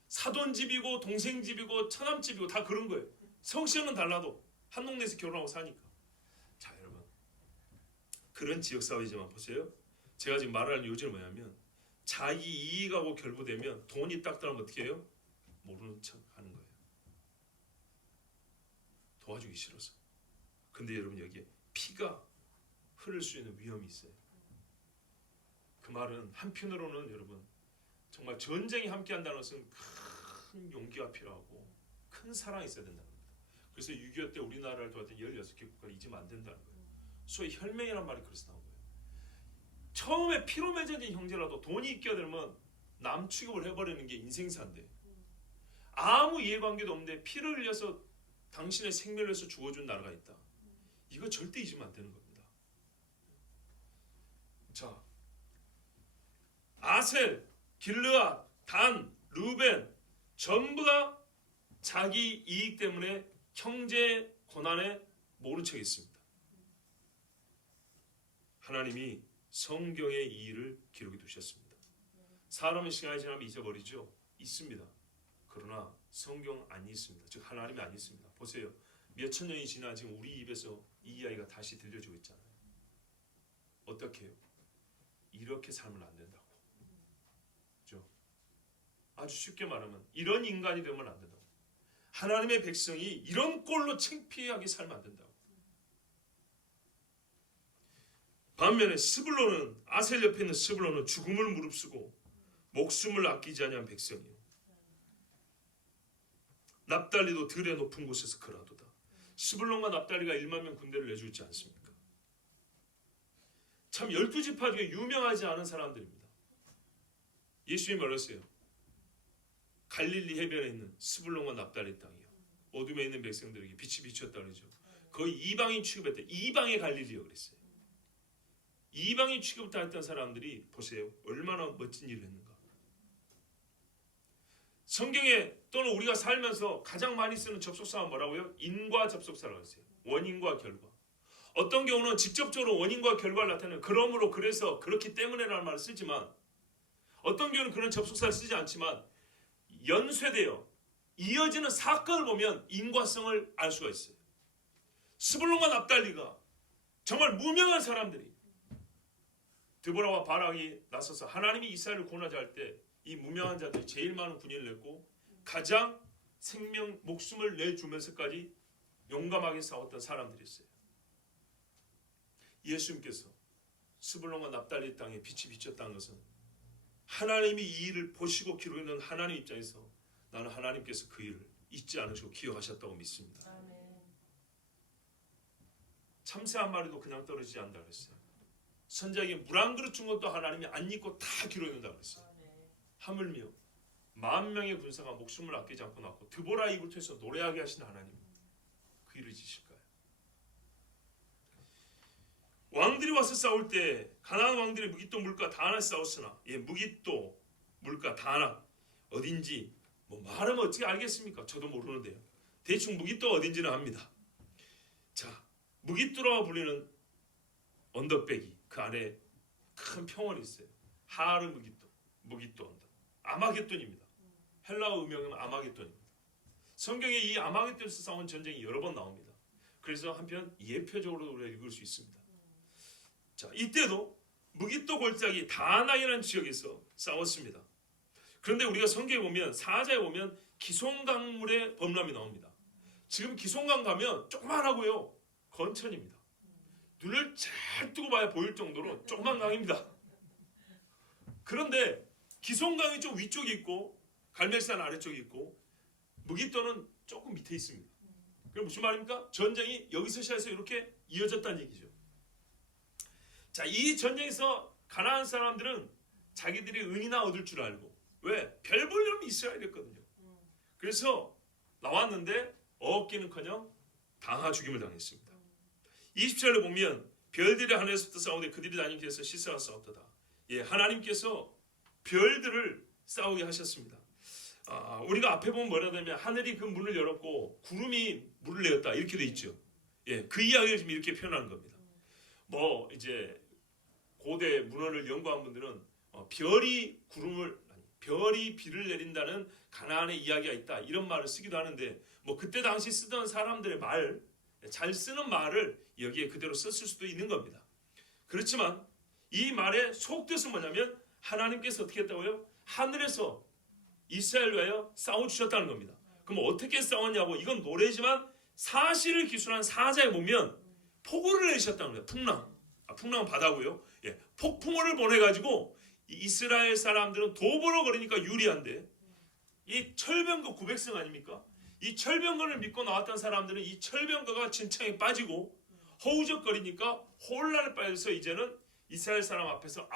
사돈 집이고 동생 집이고 처남 집이고 다 그런 거예요. 성씨는 달라도 한 동네에서 결혼하고 사니까. 자 여러분 그런 지역사회지만 보세요. 제가 지금 말하는 요지는 뭐냐면 자기 이익하고 결부되면 돈이 딱 들어가면 어떻게 해요? 모르는 척 하는 거예요. 도와주기 싫어서. 근데 여러분 여기에 피가 흐를 수 있는 위험이 있어요. 그 말은 한편으로는 여러분 정말 전쟁이 함께한다는 것은 큰 용기가 필요하고 큰 사랑이 있어야 된다는 겁니다. 그래서 6.25 때 우리나라를 도왔던 16개 국가를 잊으면 안 된다는 거예요. 소위 혈맹이란 말이 그래서 나온 거예요. 처음에 피로 맺어진 형제라도 돈이 끼어들면 남 취급을 해버리는 게 인생사인데 아무 이해관계도 없는데 피를 흘려서 당신의 생명을 위해서 죽어준 나라가 있다. 이거 절대 잊으면 안 되는 겁니다. 자, 아셀, 길르앗, 단, 루벤 전부 다 자기 이익 때문에 형제 고난에 모른 척 했습니다. 하나님이 성경의 이 일을 기록해 두셨습니다. 사람은 시간이 지나면 잊어버리죠. 있습니다. 그러나 성경 안 있습니다. 즉 하나님이 안 있습니다. 보세요. 몇천 년이 지나 지금 우리 입에서 이 이야기가 다시 들려주고 있잖아요. 어떻게 해요? 이렇게 살면 안 된다고. 그렇죠? 아주 쉽게 말하면 이런 인간이 되면 안 된다고. 하나님의 백성이 이런 꼴로 창피하게 살면 안 된다고. 반면에 스불론은 아셀 옆에 있는 스불론은 죽음을 무릅쓰고 목숨을 아끼지 아니한 백성이요. 납달리도 들의 높은 곳에서 거하도다. 스불론과 납달리가 1만 명 군대를 내주고 있지 않습니까? 참 12지파 중에 유명하지 않은 사람들입니다. 예수님이 말했어요. 갈릴리 해변에 있는 스불론과 납달리 땅이요. 어둠에 있는 백성들에게 빛이 비쳤다 그러죠. 거의 이방인 취급했대. 이방의 갈릴리요 그랬어요. 이방인 취급을 했던 사람들이 보세요. 얼마나 멋진 일을 했는가. 성경에 또는 우리가 살면서 가장 많이 쓰는 접속사가 뭐라고요? 인과 접속사라고 했어요. 원인과 결과. 어떤 경우는 직접적으로 원인과 결과를 나타내는 그러므로 그래서 그렇기 때문에라는 말을 쓰지만 어떤 경우는 그런 접속사를 쓰지 않지만 연쇄되어 이어지는 사건을 보면 인과성을 알 수가 있어요. 스불론과 납달리가 정말 무명한 사람들이 드보라와 바락이 나서서 하나님이 이스라엘을 구원하자 할 때 이 무명한 자들이 제일 많은 군인을 냈고 가장 생명 목숨을 내주면서까지 용감하게 싸웠던 사람들이었어요. 예수님께서 스불론과 납달리 땅에 빛이 비쳤다는 것은 하나님이 이 일을 보시고 기록해놓은 하나님 입장에서 나는 하나님께서 그 일을 잊지 않으시고 기억하셨다고 믿습니다. 아멘. 참새 한 마리도 그냥 떨어지지 않는다 그랬어요. 선지자에게 물 한 그릇 준 것도 하나님이 안 잊고 다 기록해놓는다 그랬어요. 하물며 10,000명의 군사가 목숨을 아끼지 않고 났고 드보라 입을 통해서 노래하게 하신 하나님 그 일을 지실까요? 왕들이 와서 싸울 때 가나안 왕들이 무깃도 물가 다하나 싸웠으나 무깃도 물가 다하나 어딘지 뭐 말하면 어떻게 알겠습니까? 저도 모르는데요. 대충 무깃도가 어딘지는 압니다. 자, 무깃도라고 불리는 언덕배기 그 안에 큰 평원이 있어요. 하르 무깃도 언덕. 아마겟돈입니다. 헬라어 의명은 아마겟돈입니다. 성경에 이 아마겟돈에서 싸운 전쟁이 여러 번 나옵니다. 그래서 한편 예표적으로 우리가 읽을 수 있습니다. 자, 이때도 무깃도 골짜기 다나이라는 지역에서 싸웠습니다. 그런데 우리가 성경에 보면 사자에 보면 기송강물의 범람이 나옵니다. 지금 기송강 가면 조그만하고요. 건천입니다. 눈을 잘 뜨고 봐야 보일 정도로 조그만 강입니다. 그런데 기송강이 좀 위쪽에 있고 갈멜산 아래쪽에 있고 무깃도는 조금 밑에 있습니다. 그럼 무슨 말입니까? 전쟁이 여기서 시작해서 이렇게 이어졌다는 얘기죠. 자, 이 전쟁에서 가나안 사람들은 자기들이 은이나 얻을 줄 알고, 왜? 별 볼 일 없는 이스라엘이었거든요. 그래서 나왔는데 얻기는커녕 당하 죽임을 당했습니다. 20절에 보면 별들이 하늘에서부터 싸우되 그들이 다니는 길에서 시세와 싸웠도다. 예, 하나님께서 별들을 싸우게 하셨습니다. 우리가 앞에 보면 뭐라 하냐면 하늘이 그 문을 열었고 구름이 물을 내었다 이렇게 돼 있죠. 예, 그 이야기를 지금 이렇게 표현하는 겁니다. 뭐 이제 고대 문헌을 연구한 분들은 별이 비를 내린다는 가나안의 이야기가 있다 이런 말을 쓰기도 하는데 뭐 그때 당시 쓰던 사람들의 말, 잘 쓰는 말을 여기에 그대로 썼을 수도 있는 겁니다. 그렇지만 이 말의 속뜻은 뭐냐면 하나님께서 어떻게 했다고요? 하늘에서 이스라엘을 위하여 싸워주셨다는 겁니다. 그럼 어떻게 싸웠냐고, 이건 노래지만 사실을 기술한 사자에 보면 폭우를 내리셨다는 거예요. 풍랑은 바다고요. 예, 폭풍우를 보내가지고 이스라엘 사람들은 도보로 걸으니까 유리한데 이 철병거 900성 아닙니까? 이 철병거를 믿고 나왔던 사람들은 이 철병거가 진창에 빠지고 허우적거리니까 혼란에 빠져서 이제는 이스라엘 사람 앞에서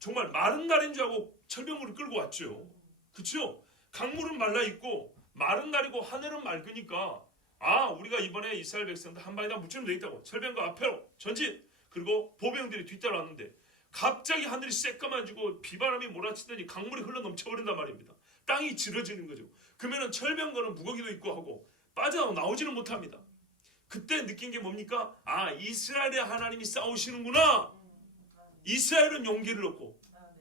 정말 마른 날인 줄 알고 철병거를 끌고 왔죠. 그렇죠? 강물은 말라 있고 마른 날이고 하늘은 맑으니까 우리가 이번에 이스라엘 백성들 한 방에 다 무찌르면 되겠다고 철병거 앞으로 전진. 그리고 보병들이 뒤따라왔는데 갑자기 하늘이 새까만지고 비바람이 몰아치더니 강물이 흘러 넘쳐버린단 말입니다. 땅이 질어지는 거죠. 그러면은 철병거는 무거기도 있고 하고 빠져나오지는 못합니다. 그때 느낀 게 뭡니까? 이스라엘의 하나님이 싸우시는구나. 이스라엘은 용기를 얻고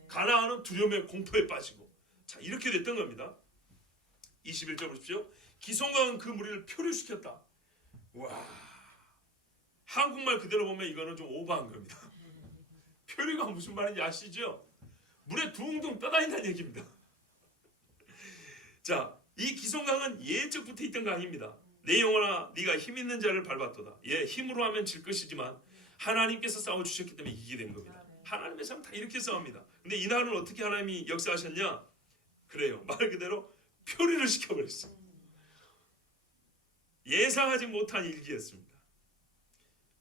가나안은 두려움에 공포에 빠지고, 자, 이렇게 됐던 겁니다. 21절 보십시오. 기송강은 그 무리를 표류시켰다. 와, 한국말 그대로 보면 이거는 좀 오버한 겁니다. 표류가 무슨 말인지 아시죠? 물에 둥둥 떠다닌다는 얘기입니다. 자, 이 기송강은 예적부터 있던 강입니다. 내 영혼아 네가 힘 있는 자를 밟았도다. 예, 힘으로 하면 질 것이지만 하나님께서 싸워주셨기 때문에 이기게 된 겁니다. 하나님의 삶 다 이렇게 싸웁니다. 근데 이날은 어떻게 하나님이 역사하셨냐? 그래요, 말 그대로 표류를 시켜버렸어요. 예상하지 못한 일기였습니다.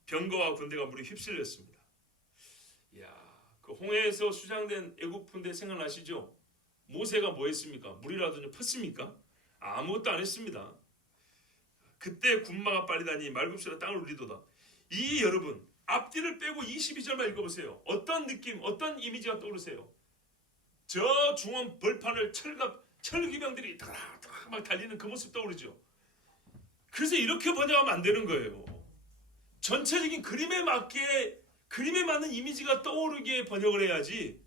병거와 군대가 물에 휩쓸렸습니다. 이야, 그 홍해에서 수장된 애국 군대 생각나시죠? 모세가 뭐 했습니까? 물이라도 좀 폈습니까? 아무것도 안 했습니다. 그때 군마가 빨리다니 말굽시라 땅을 울리도다. 이 여러분 앞뒤를 빼고 22절만 읽어보세요. 어떤 느낌, 어떤 이미지가 떠오르세요? 저 중원 벌판을 철기병들이 다다닥 막 달리는 그 모습 떠오르죠. 그래서 이렇게 번역하면 안 되는 거예요. 전체적인 그림에 맞는 이미지가 떠오르게 번역을 해야지,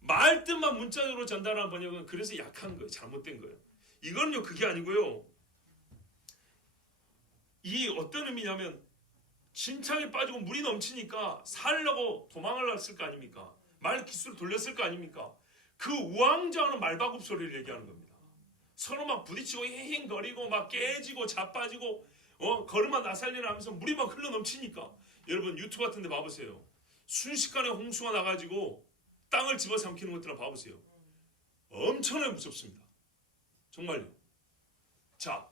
말뜻만 문자적으로 전달하는 번역은 그래서 약한 거예요. 잘못된 거예요. 이건요 그게 아니고요. 이 어떤 의미냐면 진창에 빠지고 물이 넘치니까 살려고 도망을 했을 거 아닙니까? 말 기술을 돌렸을 거 아닙니까? 그 우왕좌왕하는 말바굽 소리를 얘기하는 겁니다. 서로 막 부딪히고 힝거리고 막 깨지고 자빠지고 걸음만 나살리나 하면서 물이 막 흘러 넘치니까, 여러분 유튜브 같은 데 봐보세요. 순식간에 홍수가 나가지고 땅을 집어삼키는 것들을 봐보세요. 엄청나게 무섭습니다. 정말요. 자,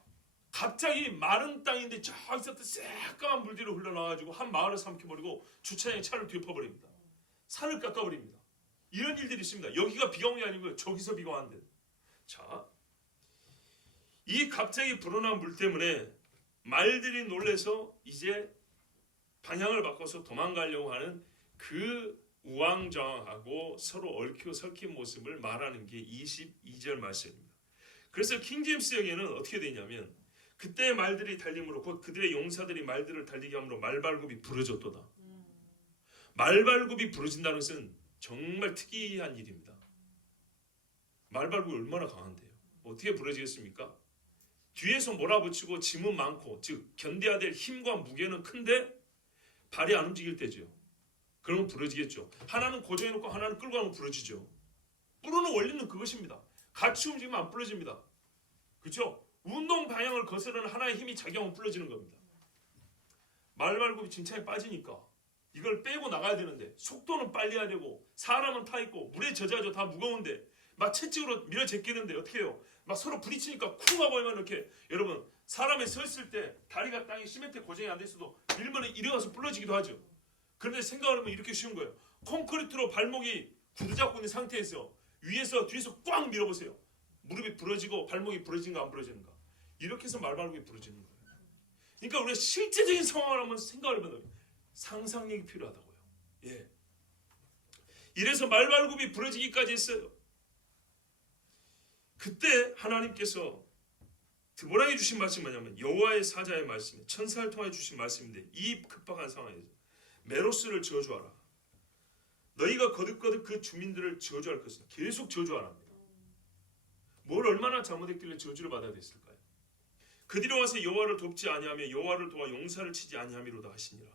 갑자기 마른 땅인데 저기서부터 새까만 물들이 흘러나와가지고 한 마을을 삼켜버리고 주차장에 차를 뒤엎어버립니다. 산을 깎아버립니다. 이런 일들이 있습니다. 여기가 비가 온 게 아니고요, 저기서 비가 왔는데. 자, 이 갑자기 불어난 물 때문에 말들이 놀래서 이제 방향을 바꿔서 도망가려고 하는 그 우왕좌왕하고 서로 얽히고 섞인 모습을 말하는 게 22절 말씀입니다. 그래서 킹제임스역에는 어떻게 되냐면 그때 말들이 달림으로 곧 그들의 용사들이 말들을 달리게 함으로 말발굽이 부러졌도다. 말발굽이 부러진다는 것은 정말 특이한 일입니다. 말발굽이 얼마나 강한데요. 어떻게 부러지겠습니까? 뒤에서 몰아붙이고 짐은 많고, 즉 견뎌야 될 힘과 무게는 큰데 발이 안 움직일 때죠. 그러면 부러지겠죠. 하나는 고정해놓고 하나는 끌고 가면 부러지죠. 부르는 원리는 그것입니다. 같이 움직이면 안 부러집니다. 그렇죠? 운동 방향을 거스르는 하나의 힘이 작용하면 부러지는 겁니다. 말발굽이 진창에 빠지니까 이걸 빼고 나가야 되는데 속도는 빨리 해야 되고 사람은 타 있고 물에 젖어가지고 다 무거운데 막 채찍으로 밀어 제끼는데 어떻게 해요? 막 서로 부딪히니까 쿵 하고 하면 이렇게 여러분 사람이 서 있을 때 다리가 땅에 시멘트 고정이 안 돼 있어도 밀면 일어나서 부러지기도 하죠. 그런데 생각을 하면 이렇게 쉬운 거예요. 콘크리트로 발목이 구두 잡고 있는 상태에서 위에서 뒤에서 꽉 밀어보세요. 무릎이 부러지고 발목이 부러지는가 안 부러지는가. 이렇게 해서 말발굽이 부러지는 거예요. 그러니까 우리가 실제적인 상황을 한번 생각을 해보면 상상력이 필요하다고요. 예. 이래서 말발굽이 부러지기까지 했어요. 그때 하나님께서 드보라에게 주신 말씀이 뭐냐면 여호와의 사자의 말씀, 천사를 통해 주신 말씀인데 이 급박한 상황에서 메로스를 저주하라. 너희가 거듭거듭 그 주민들을 저주할 것이다. 계속 저주하랍니다. 뭘 얼마나 잘못했길래 저주를 받아야 됐을까요? 그 뒤로 와서 여호와를 돕지 아니하며 여호와를 도와 용사를 치지 아니함이로다 하시니라.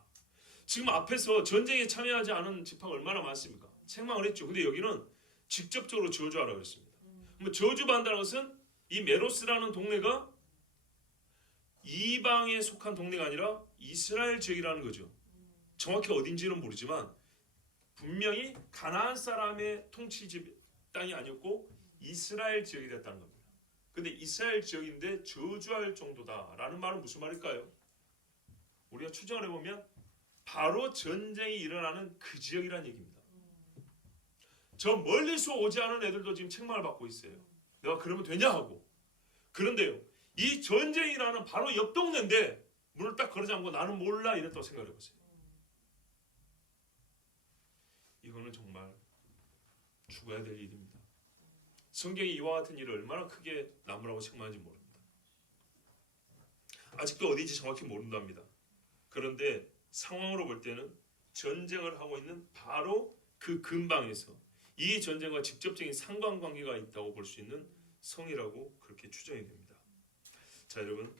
지금 앞에서 전쟁에 참여하지 않은 지파가 얼마나 많습니까? 책망을 했죠. 근데 여기는 직접적으로 저주하라고 했습니다. 저주받는다는 것은 이 메로스라는 동네가 이방에 속한 동네가 아니라 이스라엘 지역이라는 거죠. 정확히 어딘지는 모르지만 분명히 가나안 사람의 통치지 땅이 아니었고 이스라엘 지역이 됐다는 겁니다. 근데 이스라엘 지역인데 저주할 정도다라는 말은 무슨 말일까요? 우리가 추정을 해보면 바로 전쟁이 일어나는 그 지역이라는 얘기입니다. 저 멀리서 오지 않은 애들도 지금 책망을 받고 있어요. 내가 그러면 되냐 하고. 그런데요, 이 전쟁이 일어나는 바로 옆 동네인데 문을 딱 걸어 잠그고 나는 몰라 이랬다고 생각해 보세요. 이거는 정말 죽어야 될 일입니다. 성경이 이와 같은 일을 얼마나 크게 나무라고 책망하는지 모릅니다. 아직도 어디인지 정확히 모른답니다. 그런데 상황으로 볼 때는 전쟁을 하고 있는 바로 그 근방에서 이 전쟁과 직접적인 상관관계가 있다고 볼 수 있는 성이라고 그렇게 추정이 됩니다. 자, 여러분,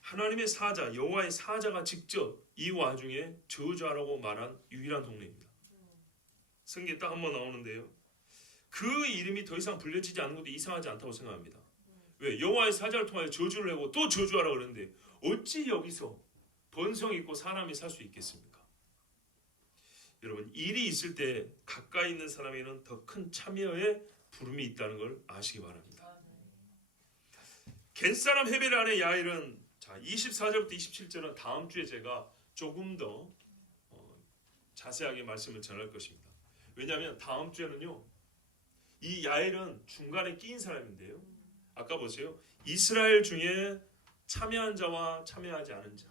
하나님의 사자, 여호와의 사자가 직접 이 와중에 저주하라고 말한 유일한 동네입니다. 성경에 딱 한 번 나오는데요. 그 이름이 더 이상 불려지지 않는 것도 이상하지 않다고 생각합니다. 왜? 여호와의 사자를 통하여 저주를 하고 또 저주하라고 그러는데 어찌 여기서 번성 있고 사람이 살 수 있겠습니까? 여러분, 일이 있을 때 가까이 있는 사람에게는 더 큰 참여의 부름이 있다는 걸 아시기 바랍니다. 겐사람 헤벨 안의 야일은 자 24절부터 27절은 다음 주에 제가 조금 더 자세하게 말씀을 전할 것입니다. 왜냐하면 다음 주에는요, 이 야일은 중간에 끼인 사람인데요. 아까 보세요. 이스라엘 중에 참여한 자와 참여하지 않은 자,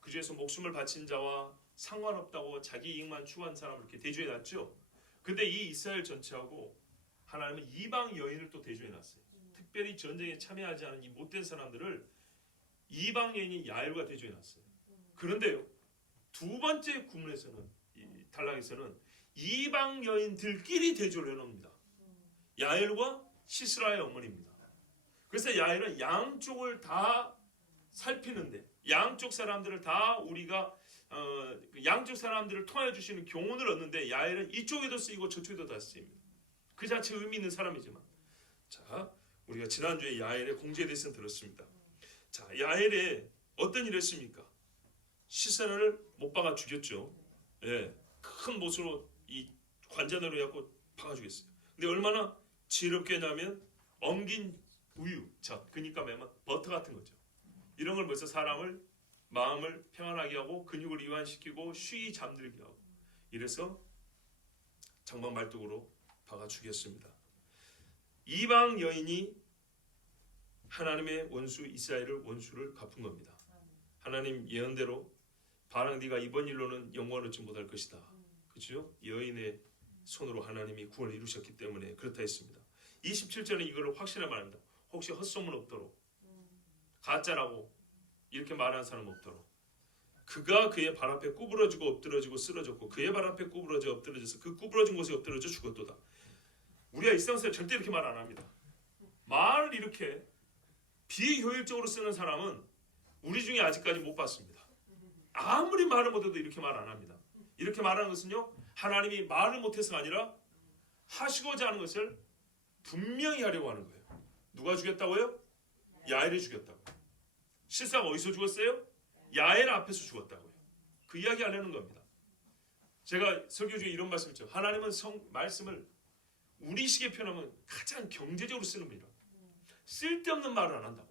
그 중에서 목숨을 바친 자와 상관없다고 자기 이익만 추구한 사람을 이렇게 대조해 놨죠. 근데 이 이스라엘 전체하고 하나님은 이방 여인을 또 대조해 놨어요. 특별히 전쟁에 참여하지 않은 이 못된 사람들을 이방 여인이 야일과 대조해 놨어요. 그런데요, 두 번째 구문에서는, 이 단락에서는 이방 여인들끼리 대조를 해놓습니다. 야일과 시스라의 어머니입니다. 그래서 야일은 양쪽을 다 살피는데, 양쪽 사람들을 다 우리가 양쪽 사람들을 통하여 주시는 교훈을 얻는데, 야일은 이쪽에도 쓰이고 저쪽에도 다 쓰입니다. 그 자체 의미 있는 사람이지만, 자, 우리가 지난주에 야일의 공제에 대해서 들었습니다. 자, 야일에 어떤 일을 했습니까? 시스라를 못 박아 죽였죠. 예, 큰 못으로 이 관자놀이 해갖고 박아 죽였어요. 근데 얼마나 지혜롭게 했냐면 엉긴 우유, 그러니까 버터 같은 거죠. 이런 걸 벌써 사람을 마음을 평안하게 하고 근육을 이완시키고 쉬이 잠들게 하고, 이래서 장막 말뚝으로 박아 죽였습니다. 이방 여인이 하나님의 원수 이스라엘을 원수를 갚은 겁니다. 하나님 예언대로 바랑 네가 이번 일로는 영광을 얻지 못할 것이다. 그렇죠? 여인의 손으로 하나님이 구원을 이루셨기 때문에 그렇다 했습니다. 27절은 이걸 확실하게 말합니다. 혹시 헛소문 없도록, 가짜라고 이렇게 말하는 사람 없도록, 그가 그의 발 앞에 구부러지고 엎드러지고 쓰러졌고 그의 발 앞에 구부러져 엎드러져서 그 구부러진 곳에 엎드러져 죽었도다. 우리가 일상생활 절대 이렇게 말 안 합니다. 말을 이렇게 비효율적으로 쓰는 사람은 우리 중에 아직까지 못 봤습니다. 아무리 말을 못해도 이렇게 말 안 합니다. 이렇게 말하는 것은요, 하나님이 말을 못해서가 아니라 하시고자 하는 것을 분명히 하려고 하는 거예요. 누가 죽였다고요? 야엘을 죽였다고. 실상 어디서 죽었어요? 야엘 앞에서 죽었다고요. 그 이야기 하려는 겁니다. 제가 설교 중에 이런 말씀을 했죠. 하나님은 말씀을 우리식의 표현하면 가장 경제적으로 쓰는 분이라고. 쓸데없는 말을 안 한다고.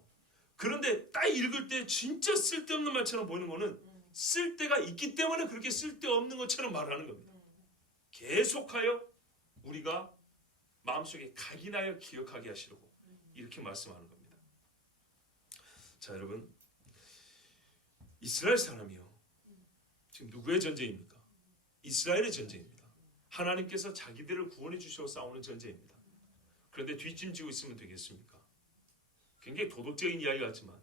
그런데 딱 읽을 때 진짜 쓸데없는 말처럼 보이는 거는 쓸데가 있기 때문에 그렇게 쓸데없는 것처럼 말하는 겁니다. 계속하여 우리가 마음속에 각인하여 기억하게 하시려고 이렇게 말씀하는 겁니다. 자, 여러분, 이스라엘 사람이요, 지금 누구의 전쟁입니까? 이스라엘의 전쟁입니다. 하나님께서 자기들을 구원해 주시고 싸우는 전쟁입니다. 그런데 뒷짐지고 있으면 되겠습니까? 굉장히 도덕적인 이야기 같지만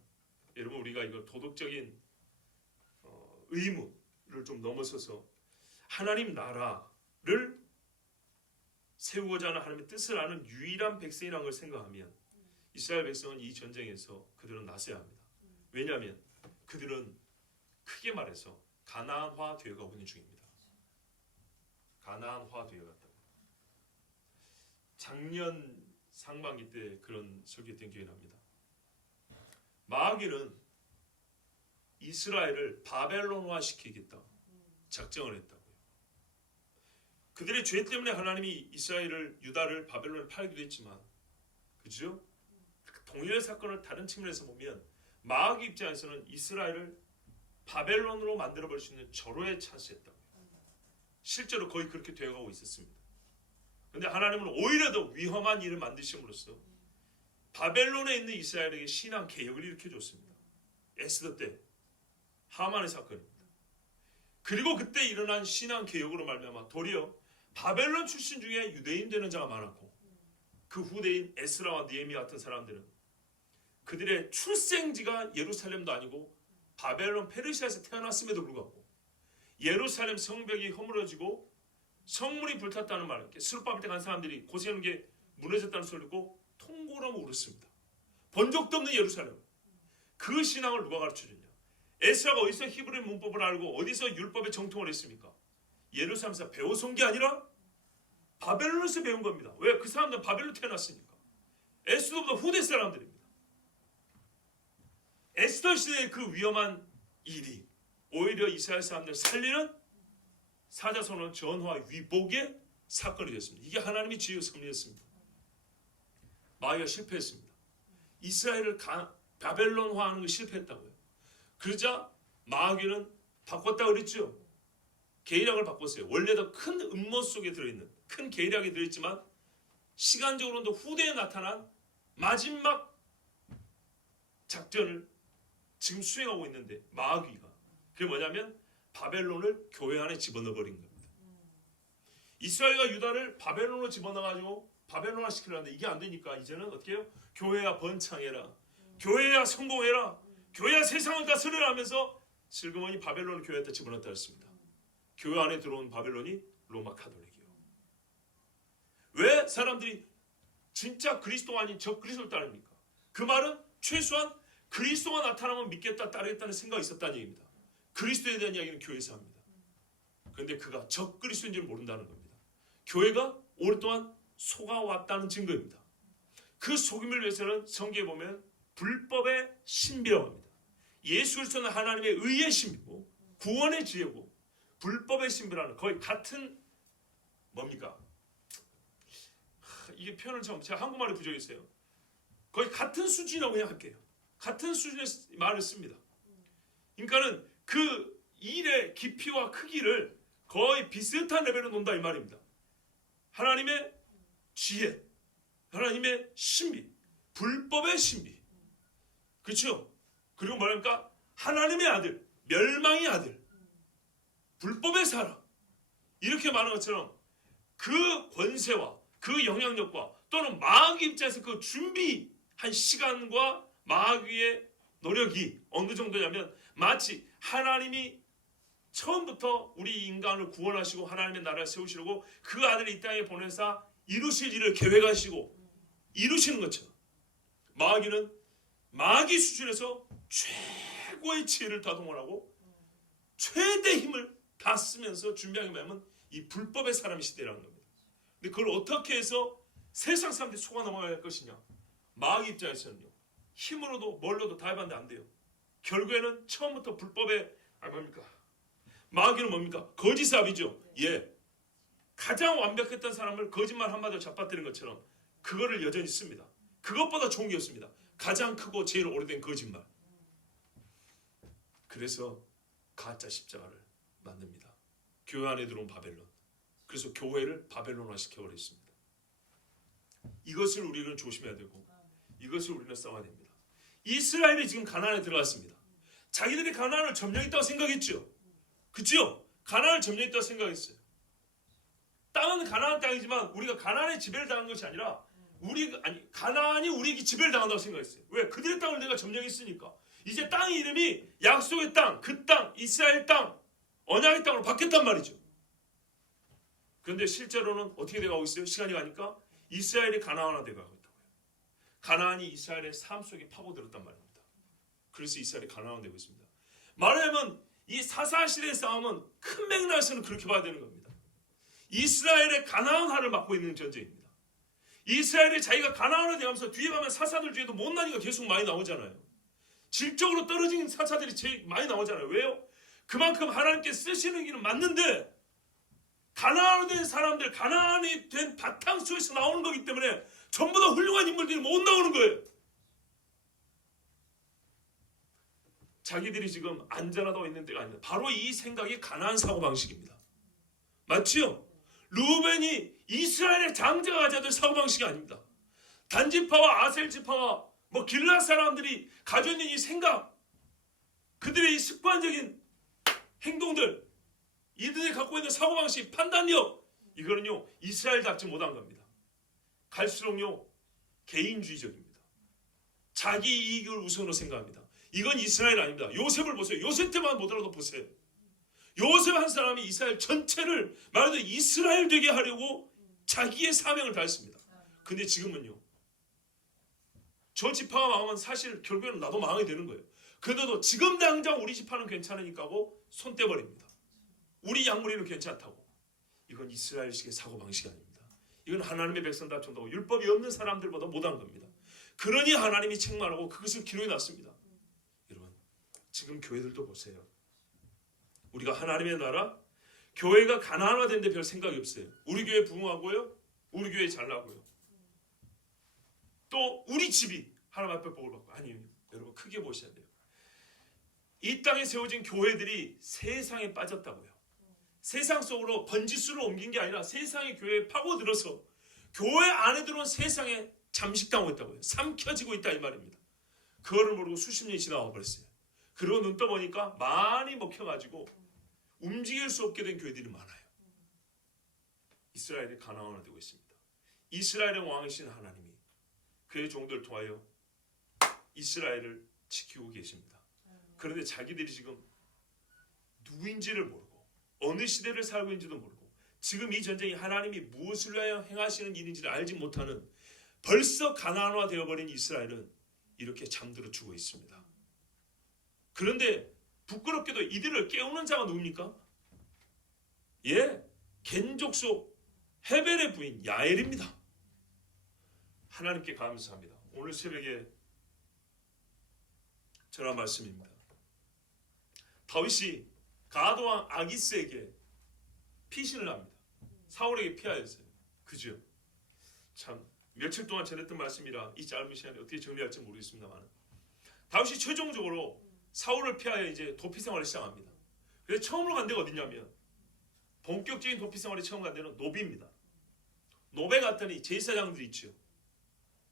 여러분, 우리가 이거 도덕적인 의무를 좀 넘어서서 하나님 나라를 세우고자 하는 하나님의 뜻을 아는 유일한 백성이라는 걸 생각하면 이스라엘 백성은 이 전쟁에서 그들은 나서야 합니다. 왜냐하면 그들은 크게 말해서 가나안화 되어가고 있는 중입니다. 가나안화 되어갔다고. 작년 상반기 때 그런 설교했던 기억이 납니다. 마귀는 이스라엘을 바벨론화 시키겠다 작정을 했다고요. 그들의 죄 때문에 하나님이 이스라엘을, 유다를 바벨론에 팔기도 했지만, 그죠? 동일 사건을 다른 측면에서 보면 마귀 입장에서는 이스라엘을 바벨론으로 만들어버릴 수 있는 절호의 찬스였다고요. 실제로 거의 그렇게 되어가고 있었습니다. 그런데 하나님은 오히려 더 위험한 일을 만드심으로써 바벨론에 있는 이스라엘에게 신앙 개혁을 일으켜줬습니다. 에스더 때 하만의 사건입니다. 그리고 그때 일어난 신앙 개혁으로 말미암아 도리어 바벨론 출신 중에 유대인 되는 자가 많았고, 그 후대인 에스라와 느헤미 같은 사람들은 그들의 출생지가 예루살렘도 아니고 바벨론 페르시아에서 태어났음에도 불구하고 예루살렘 성벽이 허물어지고 성문이 불탔다는 말, 스룹바벨 때 간 사람들이 고생하는 게 무너졌다는 소리를 듣고 통곡하며 울었습니다. 본 적도 없는 예루살렘. 그 신앙을 누가 가르쳐줬냐? 에스라가 어디서 히브리 문법을 알고 어디서 율법의 정통을 했습니까? 예루살렘에서 배워서 온 게 아니라 바벨론에서 배운 겁니다. 왜? 그 사람들은 바벨론 태어났으니까. 에스더보다 후대 사람들입니다. 에스더 시대의 그 위험한 일이 오히려 이스라엘 사람들을 살리는 사자선언 전화 위복의 사건이 됐습니다. 이게 하나님의 지혜의 섭리였습니다. 마귀가 실패했습니다. 이스라엘을 바벨론화하는 거 실패했다고요. 그러자 마귀는 바꿨다고 그랬죠. 계략을 바꿨어요. 원래 더 큰 음모 속에 들어있는 큰 계략이 들어있지만 시간적으로도 후대에 나타난 마지막 작전을 지금 수행하고 있는데, 마귀가 그게 뭐냐면 바벨론을 교회 안에 집어넣어버린 겁니다. 이스라엘과 유다를 바벨론으로 집어넣어가지고 바벨론화 시키려는데 이게 안 되니까 이제는 어떻게 해요? 교회야 번창해라, 교회야 성공해라, 교회야 세상을 다스려라 하면서 슬그머니 바벨론을 교회에다 집어넣었다 했습니다. 교회 안에 들어온 바벨론이 로마 카톨릭이요. 왜 사람들이 진짜 그리스도 아닌 적 그리스도를 따릅니까? 그 말은 최소한 그리스도가 나타나면 믿겠다, 따르겠다는 생각이 있었다는 얘기입니다. 그리스도에 대한 이야기는 교회에서 합니다. 그런데 그가 적 그리스도인 줄 모른다는 겁니다. 교회가 오랫동안 속아왔다는 증거입니다. 그 속임을 위해서는 성경에 보면 불법의 신비라고 합니다. 예수 그리스도는 하나님의 의의 신비고 구원의 지혜고, 불법의 신비라는 거의 같은 뭡니까? 이게 표현을 제가 한국말에 부족했어요. 거의 같은 수준이라고 그냥 할게요. 같은 수준의 말을 씁니다. 그러니까는 그 일의 깊이와 크기를 거의 비슷한 레벨로 논다 이 말입니다. 하나님의 지혜, 하나님의 신비, 불법의 신비, 그렇죠? 그리고 뭐랄까, 하나님의 아들, 멸망의 아들, 불법의 사람, 이렇게 말하는 것처럼 그 권세와 그 영향력과 또는 마귀 입장에서 그 준비한 시간과 마귀의 노력이 어느 정도냐면 마치 하나님이 처음부터 우리 인간을 구원하시고 하나님의 나라를 세우시려고 그 아들을 이 땅에 보내사 이루실 일을 계획하시고 이루시는 것처럼 마귀는 마귀 수준에서 최고의 지혜를 다 동원하고 최대 힘을 다 쓰면서 준비하게 되면 이 불법의 사람의 시대라는 겁니다. 근데 그걸 어떻게 해서 세상 사람들이 속아 넘어갈 것이냐? 마귀 입장에서는요, 힘으로도 뭘로도 다 해봤는데 안 돼요. 결국에는 처음부터 불법의 뭡니까? 마귀는 뭡니까? 거짓삽이죠. 예. 가장 완벽했던 사람을 거짓말 한마디로 잡아뜨린 것처럼 그거를 여전히 씁니다. 그것보다 좋은 게 없습니다. 가장 크고 제일 오래된 거짓말. 그래서 가짜 십자가를 만듭니다. 교회 안에 들어온 바벨론. 그래서 교회를 바벨론화 시켜버렸습니다. 이것을 우리는 조심해야 되고 이것을 우리는 싸워야 됩니다. 이스라엘이 지금 가나안에 들어갔습니다. 자기들이 가나안을 점령했다고 생각했죠. 그렇죠? 가나안을 점령했다고 생각했어요. 땅은 가나안 땅이지만 우리가 가나안의 지배를 당한 것이 아니라 가나안이 우리에게 지배를 당한다고 생각했어요. 왜? 그들의 땅을 내가 점령했으니까. 이제 땅의 이름이 약속의 땅, 그 땅, 이스라엘 땅, 언약의 땅으로 바뀌었단 말이죠. 그런데 실제로는 어떻게 돼가고 있어요? 시간이 가니까 이스라엘이 가나안화 돼가고 있다고요. 가나안이 이스라엘의 삶 속에 파고들었단 말입니다. 그래서 이스라엘이 가나안 되고 있습니다. 말하자면 이 사사시대의 싸움은 큰 맥락에서는 그렇게 봐야 되는 겁니다. 이스라엘의 가나안화를 맡고 있는 전쟁입니다. 이스라엘이 자기가 가나안화 되면서 뒤에 가면 사사들 중에도 못난 이가 계속 많이 나오잖아요. 질적으로 떨어진 사사들이 제일 많이 나오잖아요. 왜요? 그만큼 하나님께 쓰시는 길은 맞는데 가나안이 된 사람들, 가나안이 된 바탕 속에서 나오는 거기 때문에 전부 다 훌륭한 인물들이 못 나오는 거예요. 자기들이 지금 안전하다고 있는 때가 아닙니다. 바로 이 생각이 가나안 사고방식입니다. 맞지요? 루벤이 이스라엘의 장자가 가져야 될 사고방식이 아닙니다. 단지파와 아셀지파와 길앗 사람들이 가지고 있는 이 생각, 그들의 이 습관적인 행동들, 이들이 갖고 있는 사고방식, 판단력, 이거는요 이스라엘답지 못한 겁니다. 갈수록요 개인주의적입니다. 자기 이익을 우선으로 생각합니다. 이건 이스라엘 아닙니다. 요셉을 보세요. 요셉 때만 보더라도 보세요. 요셉 한 사람이 이스라엘 전체를 말하자면 이스라엘 되게 하려고 자기의 사명을 다했습니다. 근데 지금은요 저 지파가 망하면 사실 결국에는 나도 망하게 되는 거예요. 그래도 지금 당장 우리 지파는 괜찮으니까 하고 손 떼버립니다. 우리 양무리는 괜찮다고. 이건 이스라엘식의 사고방식이 아닙니다. 이건 하나님의 백성답지 못하고 율법이 없는 사람들보다 못한 겁니다. 그러니 하나님이 책망하고 그것을 기록해놨습니다. 여러분 지금 교회들도 보세요. 우리가 하나님의 나라, 교회가 가나안화 되는데 별 생각이 없어요. 우리 교회 부흥하고요, 우리 교회 잘나고요, 또 우리 집이 하나님 앞에 복을 받고. 아니요, 여러분 크게 보셔야 돼요. 이 땅에 세워진 교회들이 세상에 빠졌다고요. 세상 속으로 번지수를 옮긴 게 아니라 세상의 교회에 파고들어서 교회 안에 들어온 세상에 잠식당하고 있다고요. 삼켜지고 있다 이 말입니다. 그거를 모르고 수십 년이 지나와 버렸어요. 그리고 눈 떠보니까 많이 먹혀가지고 움직일 수 없게 된 교회들이 많아요. 이스라엘이 가나안화 되고 있습니다. 이스라엘의 왕이신 하나님이 그의 종들을 통하여 이스라엘을 지키고 계십니다. 그런데 자기들이 지금 누구인지를 모르고 어느 시대를 살고 있는지도 모르고 지금 이 전쟁이 하나님이 무엇을 위하여 행하시는 일인지를 알지 못하는 벌써 가나안화 되어버린 이스라엘은 이렇게 잠들어 주고 있습니다. 그런데 부끄럽게도 이들을 깨우는 자가 누굽니까? 예, 겐족속 헤벨의 부인 야엘입니다. 하나님께 감사합니다. 오늘 새벽에 전한 말씀입니다. 다윗이 가드왕 아기스에게 피신을 합니다. 사울에게 피하였어요. 그죠? 참 며칠 동안 전했던 말씀이라 이 짧은 시간에 어떻게 정리할지 모르겠습니다만 다윗이 최종적으로 사울을 피하여 이제 도피 생활을 시작합니다. 그래서 처음으로 간 데가 어디냐면 본격적인 도피 생활에 처음 간 데는 노비입니다. 노베 갔더니 제사장들이 있죠.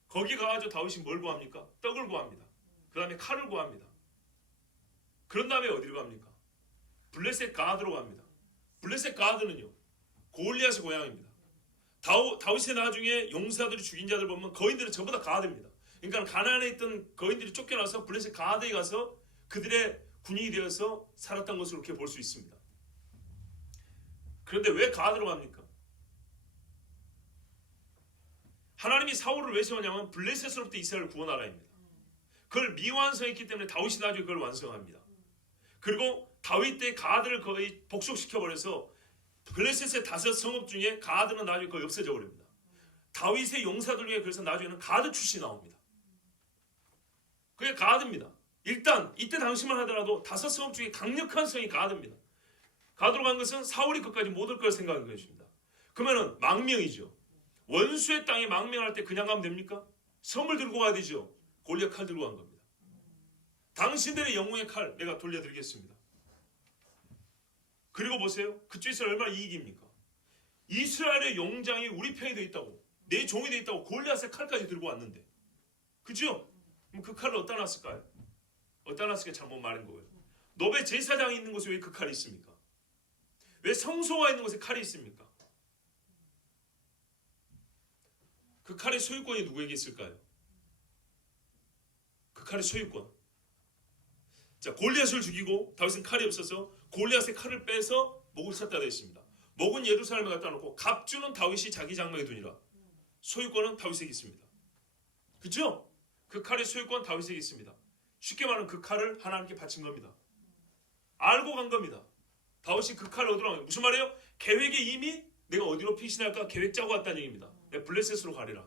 거기 가가지고 다윗이 뭘 구합니까? 떡을 구합니다. 그 다음에 칼을 구합니다. 그런 다음에 어디로 갑니까? 블레셋 가드로 갑니다. 블레셋 가드는요 골리앗의 고향입니다. 다윗의 나중에 용사들이 죽인 자들 보면 거인들은 전부 다 가드입니다. 그러니까 가나안에 있던 거인들이 쫓겨나서 블레셋 가드에 가서 그들의 군인이 되어서 살았던 것으로 이렇게 볼 수 있습니다. 그런데 왜 가드로 갑니까? 하나님이 사울을 왜 세웠냐면 블레셋으로부터 이스라엘을 구원하라입니다. 그걸 미완성했기 때문에 다윗이 나중에 그걸 완성합니다. 그리고 다윗 때 가드를 거의 복속시켜버려서 블레셋의 5 성읍 중에 가드는 나중에 거의 없어져 버립니다. 음. 다윗의 용사들 중에 그래서 나중에는 가드 출신이 나옵니다. 그게 가드입니다. 일단 이때 당시만 하더라도 5성읍 중에 강력한 성이 가드입니다. 가드로 간 것은 사울이 끝까지 못 올 걸 생각한 것입니다. 그러면은 망명이죠. 원수의 땅에 망명할 때 그냥 가면 됩니까? 섬을 들고 가야 되죠. 골리앗 칼 들고 간 겁니다. 당신들의 영웅의 칼 내가 돌려드리겠습니다. 그리고 보세요. 그쪽에서 얼마나 이익입니까? 이스라엘의 용장이 우리 편이 되어 있다고, 내 종이 되어 있다고 골리앗의 칼까지 들고 왔는데, 그죠? 그럼 그 칼을 어디다 놨을까요? 어디다 놨을까 잘못 말한 거예요. 노베 제사장이 있는 곳에 왜 그 칼이 있습니까? 왜 성소가 있는 곳에 칼이 있습니까? 그 칼의 소유권이 누구에게 있을까요? 그 칼의 소유권. 자, 골리앗을 죽이고 다윗은 칼이 없어서 골리앗의 칼을 빼서 목을 쳤다 되어 있습니다. 목은 예루살렘에 갖다 놓고 갑주는 다윗이 자기 장막에 두니라. 소유권은 다윗에게 있습니다. 그렇죠? 그 칼의 소유권 다윗에게 있습니다. 쉽게 말하면 그 칼을 하나님께 바친 겁니다. 알고 간 겁니다. 다윗이 그 칼을 얻으러 간 거예요. 무슨 말이에요? 계획에 이미 내가 어디로 피신할까 계획 짜고 왔다는 얘기입니다. 내가 블레셋으로 가리라.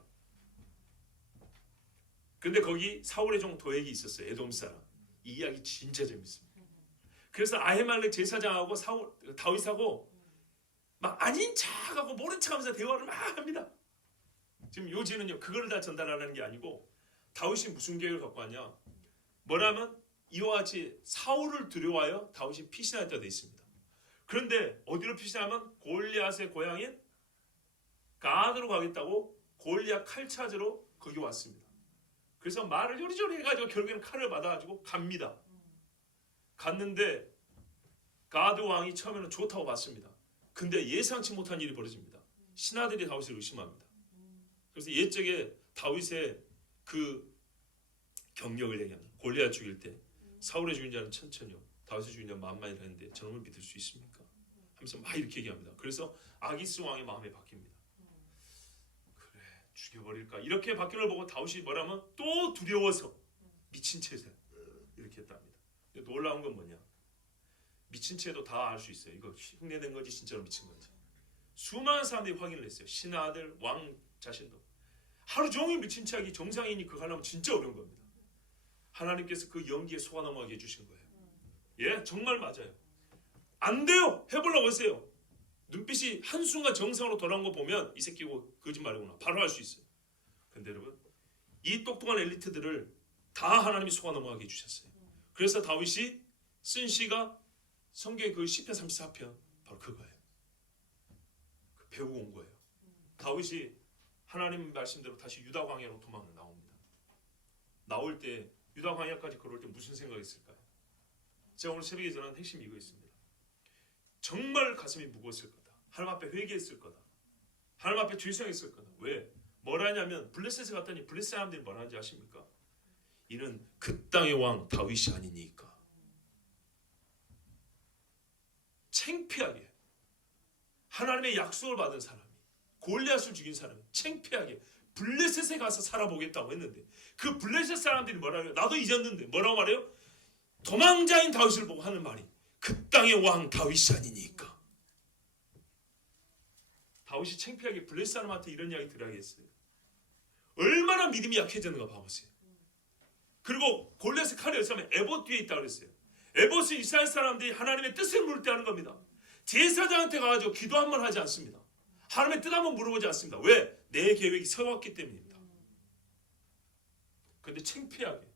근데 거기 사울의 종 도액이 있었어요. 에돔 사람. 이 이야기 진짜 재밌습니다. 그래서 아히말렉 제사장하고 다윗하고 막 아닌 척하고 모른 척하면서 대화를 막 합니다. 지금 요지는요 그거를 다 전달하는 게 아니고 다윗이 무슨 계획을 갖고 왔냐? 뭐라면 이와 같이 사울을 두려워하여 다윗이 피신하였다 되어 있습니다. 그런데 어디로 피신하면 골리앗의 고향인 가드로 가겠다고 골리앗 칼 찾으러 거기 왔습니다. 그래서 말을 요리조리 해가지고 결국에는 칼을 받아가지고 갑니다. 갔는데 가드 왕이 처음에는 좋다고 봤습니다. 근데 예상치 못한 일이 벌어집니다. 신하들이 다윗을 의심합니다. 그래서 옛적에 다윗의 그 경력을 얘기합니다. 골리앗 죽일 때 사울의 죽인 자는 천천히요, 다윗의 죽인 자는 만만이라 했는데 저놈을 믿을 수 있습니까? 하면서 막 이렇게 얘기합니다. 그래서 아기스 왕의 마음이 바뀝니다. 그래, 죽여버릴까? 이렇게 바뀐 걸 보고 다윗이 뭐라면 또 두려워서 미친 채세 이렇게 했답니다. 놀라운 건 뭐냐? 미친 채도 다 알 수 있어요. 이거 흉내낸 건지 진짜로 미친 건지. 수많은 사람들이 확인을 했어요. 신하들, 왕 자신도. 하루 종일 미친 채하기 정상인이 그거 하려면 진짜 어려운 겁니다. 하나님께서 그 연기에 속아 넘어가게 해주신 거예요. 예, 정말 맞아요. 안 돼요. 해보려고 하세요. 눈빛이 한순간 정상으로 돌아온 거 보면 이 새끼고 거짓말이구나. 바로 알 수 있어요. 근데 여러분, 이 똑똑한 엘리트들을 다 하나님이 속아 넘어가게 해주셨어요. 그래서 다윗이 쓴 시가 성경의 그 시편 34편 바로 그거예요. 배우고 온 거예요. 다윗이 하나님 말씀대로 다시 유다 광야로 도망을 나옵니다. 나올 때 유다 광야까지 걸을 때 무슨 생각이 있을까요? 제가 오늘 새벽에 전한 핵심이 이거 있습니다. 정말 가슴이 무거웠을 거다. 하나님 앞에 회개했을 거다. 하나님 앞에 죄송했을 거다. 왜? 뭐라 하냐면 블레셋에 갔더니 블레셋 사람들이 뭐라 하는지 아십니까? 이는 그 땅의 왕 다윗이 아니니까. 창피하게 하나님의 약속을 받은 사람이, 골리앗을 죽인 사람이 창피하게 블레셋에 가서 살아보겠다고 했는데 그 블레셋 사람들이 뭐라 해요? 나도 잊었는데 뭐라고 말해요? 도망자인 다윗을 보고 하는 말이 그 땅의 왕 다윗이 아니니까. 다윗이 창피하게 블레셋 사람한테 이런 이야기 들어야겠어요. 얼마나 믿음이 약해졌는가 봐보세요. 그리고 골리앗의 칼이 어디서 에봇 뒤에 있다고 그랬어요. 에봇은 이스라엘 사람들이 하나님의 뜻을 물을 때 하는 겁니다. 제사장한테 가가지고 기도 한 번 하지 않습니다. 하나님의 뜻 한번 물어보지 않습니다. 왜? 내 계획이 세웠기 때문입니다. 그런데 창피하게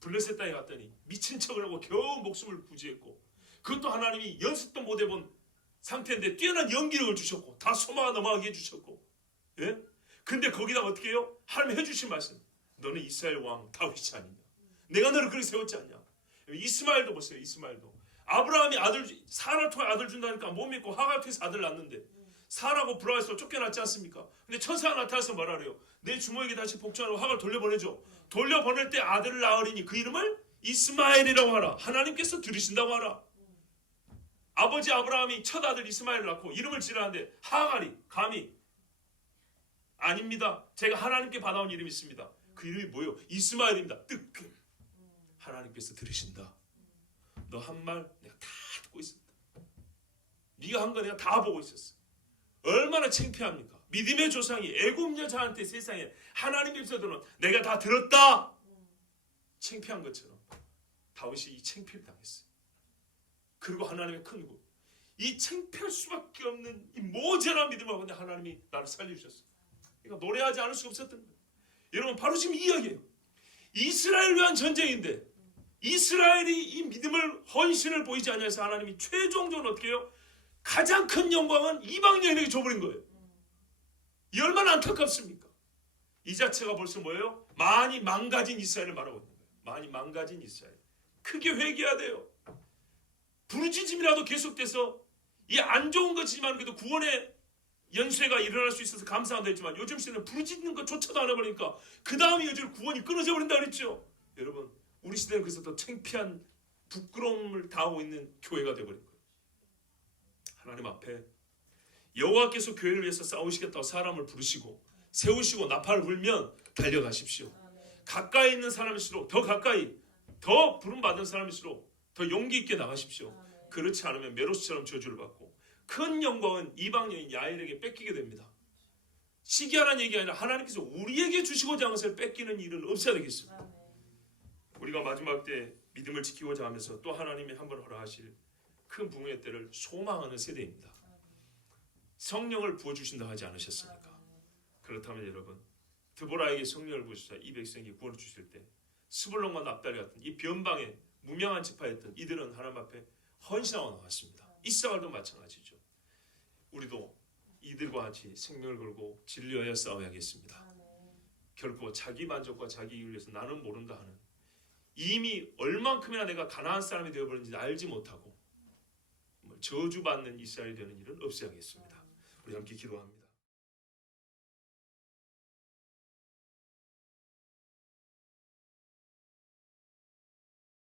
블레셋 땅에 갔더니 미친 척을 하고 겨우 목숨을 부지했고, 그것도 하나님이 연습도 못 해본 상태인데 뛰어난 연기력을 주셨고 다 소망 넘어가게 해주셨고, 예? 근데 거기다 어떻게 해요? 하나님이 해주신 말씀, 너는 이스라엘 왕 다윗이 아니냐, 내가 너를 그렇게 세웠지 않냐. 이스마엘도 보세요. 이스마엘도 아브라함이 사라를 통해 아들 준다니까 못 믿고 하갈 통해서 아들 낳는데 사라고 브라에서 쫓겨났지 않습니까? 근데 천사가 나타나서 뭐라 그래요? 내 주모에게 다시 복종하라고 하갈 돌려보내죠. 돌려보낼 때 아들을 낳으리니 그 이름을 이스마엘이라고 하라. 하나님께서 들으신다고 하라. 아버지 아브라함이 첫 아들 이스마엘을 낳고 이름을 지르는데 하갈이 감히 아닙니다. 제가 하나님께 받아온 이름이 있습니다. 그 이름이 뭐예요? 이스마엘입니다. 뜨끔. 하나님께서 들으신다. 너 한 말 내가 다 듣고 있었다. 네가 한 거 내가 다 보고 있었어. 얼마나 창피합니까? 믿음의 조상이 애굽 여자한테 세상에 하나님 입에서는 내가 다 들었다. 창피한 것처럼 다윗이 이 창피를 당했어요. 그리고 하나님의 큰 구, 이 창피할 수밖에 없는 이 모자란 믿음을 가운데 하나님이 나를 살려주셨어요. 그러니까 노래하지 않을 수가 없었던 거예요. 여러분 바로 지금 이 이야기예요. 이스라엘을 위한 전쟁인데 이스라엘이 이 믿음을 헌신을 보이지 않아서 하나님이 최종적으로 어떻게 해요? 가장 큰 영광은 이방 여인에게 줘버린 거예요. 이 얼마나 안타깝습니까? 이 자체가 벌써 뭐예요? 많이 망가진 이스라엘을 말하고 있는 거예요. 많이 망가진 이스라엘. 크게 회개해야 돼요. 부르짖음이라도 계속돼서 이 안 좋은 것이지만 그래도 구원의 연쇄가 일어날 수 있어서 감사하다 했지만 요즘 시대는 부르짖는 것조차도 안 해버리니까 그 다음이 여전히 구원이 끊어져 버린다 그랬죠. 여러분 우리 시대는 그래서 더 창피한 부끄러움을 당하고 있는 교회가 되어버린 거예요. 하나님 앞에 여호와께서 교회를 위해서 싸우시겠다고 사람을 부르시고 세우시고 나팔을 불면 달려가십시오. 가까이 있는 사람일수록 더 가까이, 더 부름받은 사람일수록 더 용기 있게 나가십시오. 그렇지 않으면 메로스처럼 저주를 받고 큰 영광은 이방 여인 야엘에게 뺏기게 됩니다. 시기하라는 얘기가 아니라 하나님께서 우리에게 주시고자 하는 것을 뺏기는 일은 없어야 되겠습니다. 우리가 마지막 때 믿음을 지키고자 하면서 또 하나님이 한번 허락하실 큰 붕의 때를 소망하는 세대입니다. 성령을 부어주신다 하지 않으셨습니까? 그렇다면 여러분 드보라에게 성령을 부어주사 이 백성에게 구원을 주실 때 스불론과 납달리 같은 이 변방의 무명한 지파였던 이들은 하나님 앞에 헌신하고 나왔습니다. 이스라엘도 마찬가지죠. 우리도 이들과 같이 생명을 걸고 진리하여 싸워야겠습니다. 결코 자기 만족과 자기 이익을 위해서 나는 모른다 하는 이미 얼만큼이나 내가 가나안 사람이 되어버린지 알지 못하고 저주받는 이스라엘이 되는 일은 없어야겠습니다. 우리 함께 기도합니다.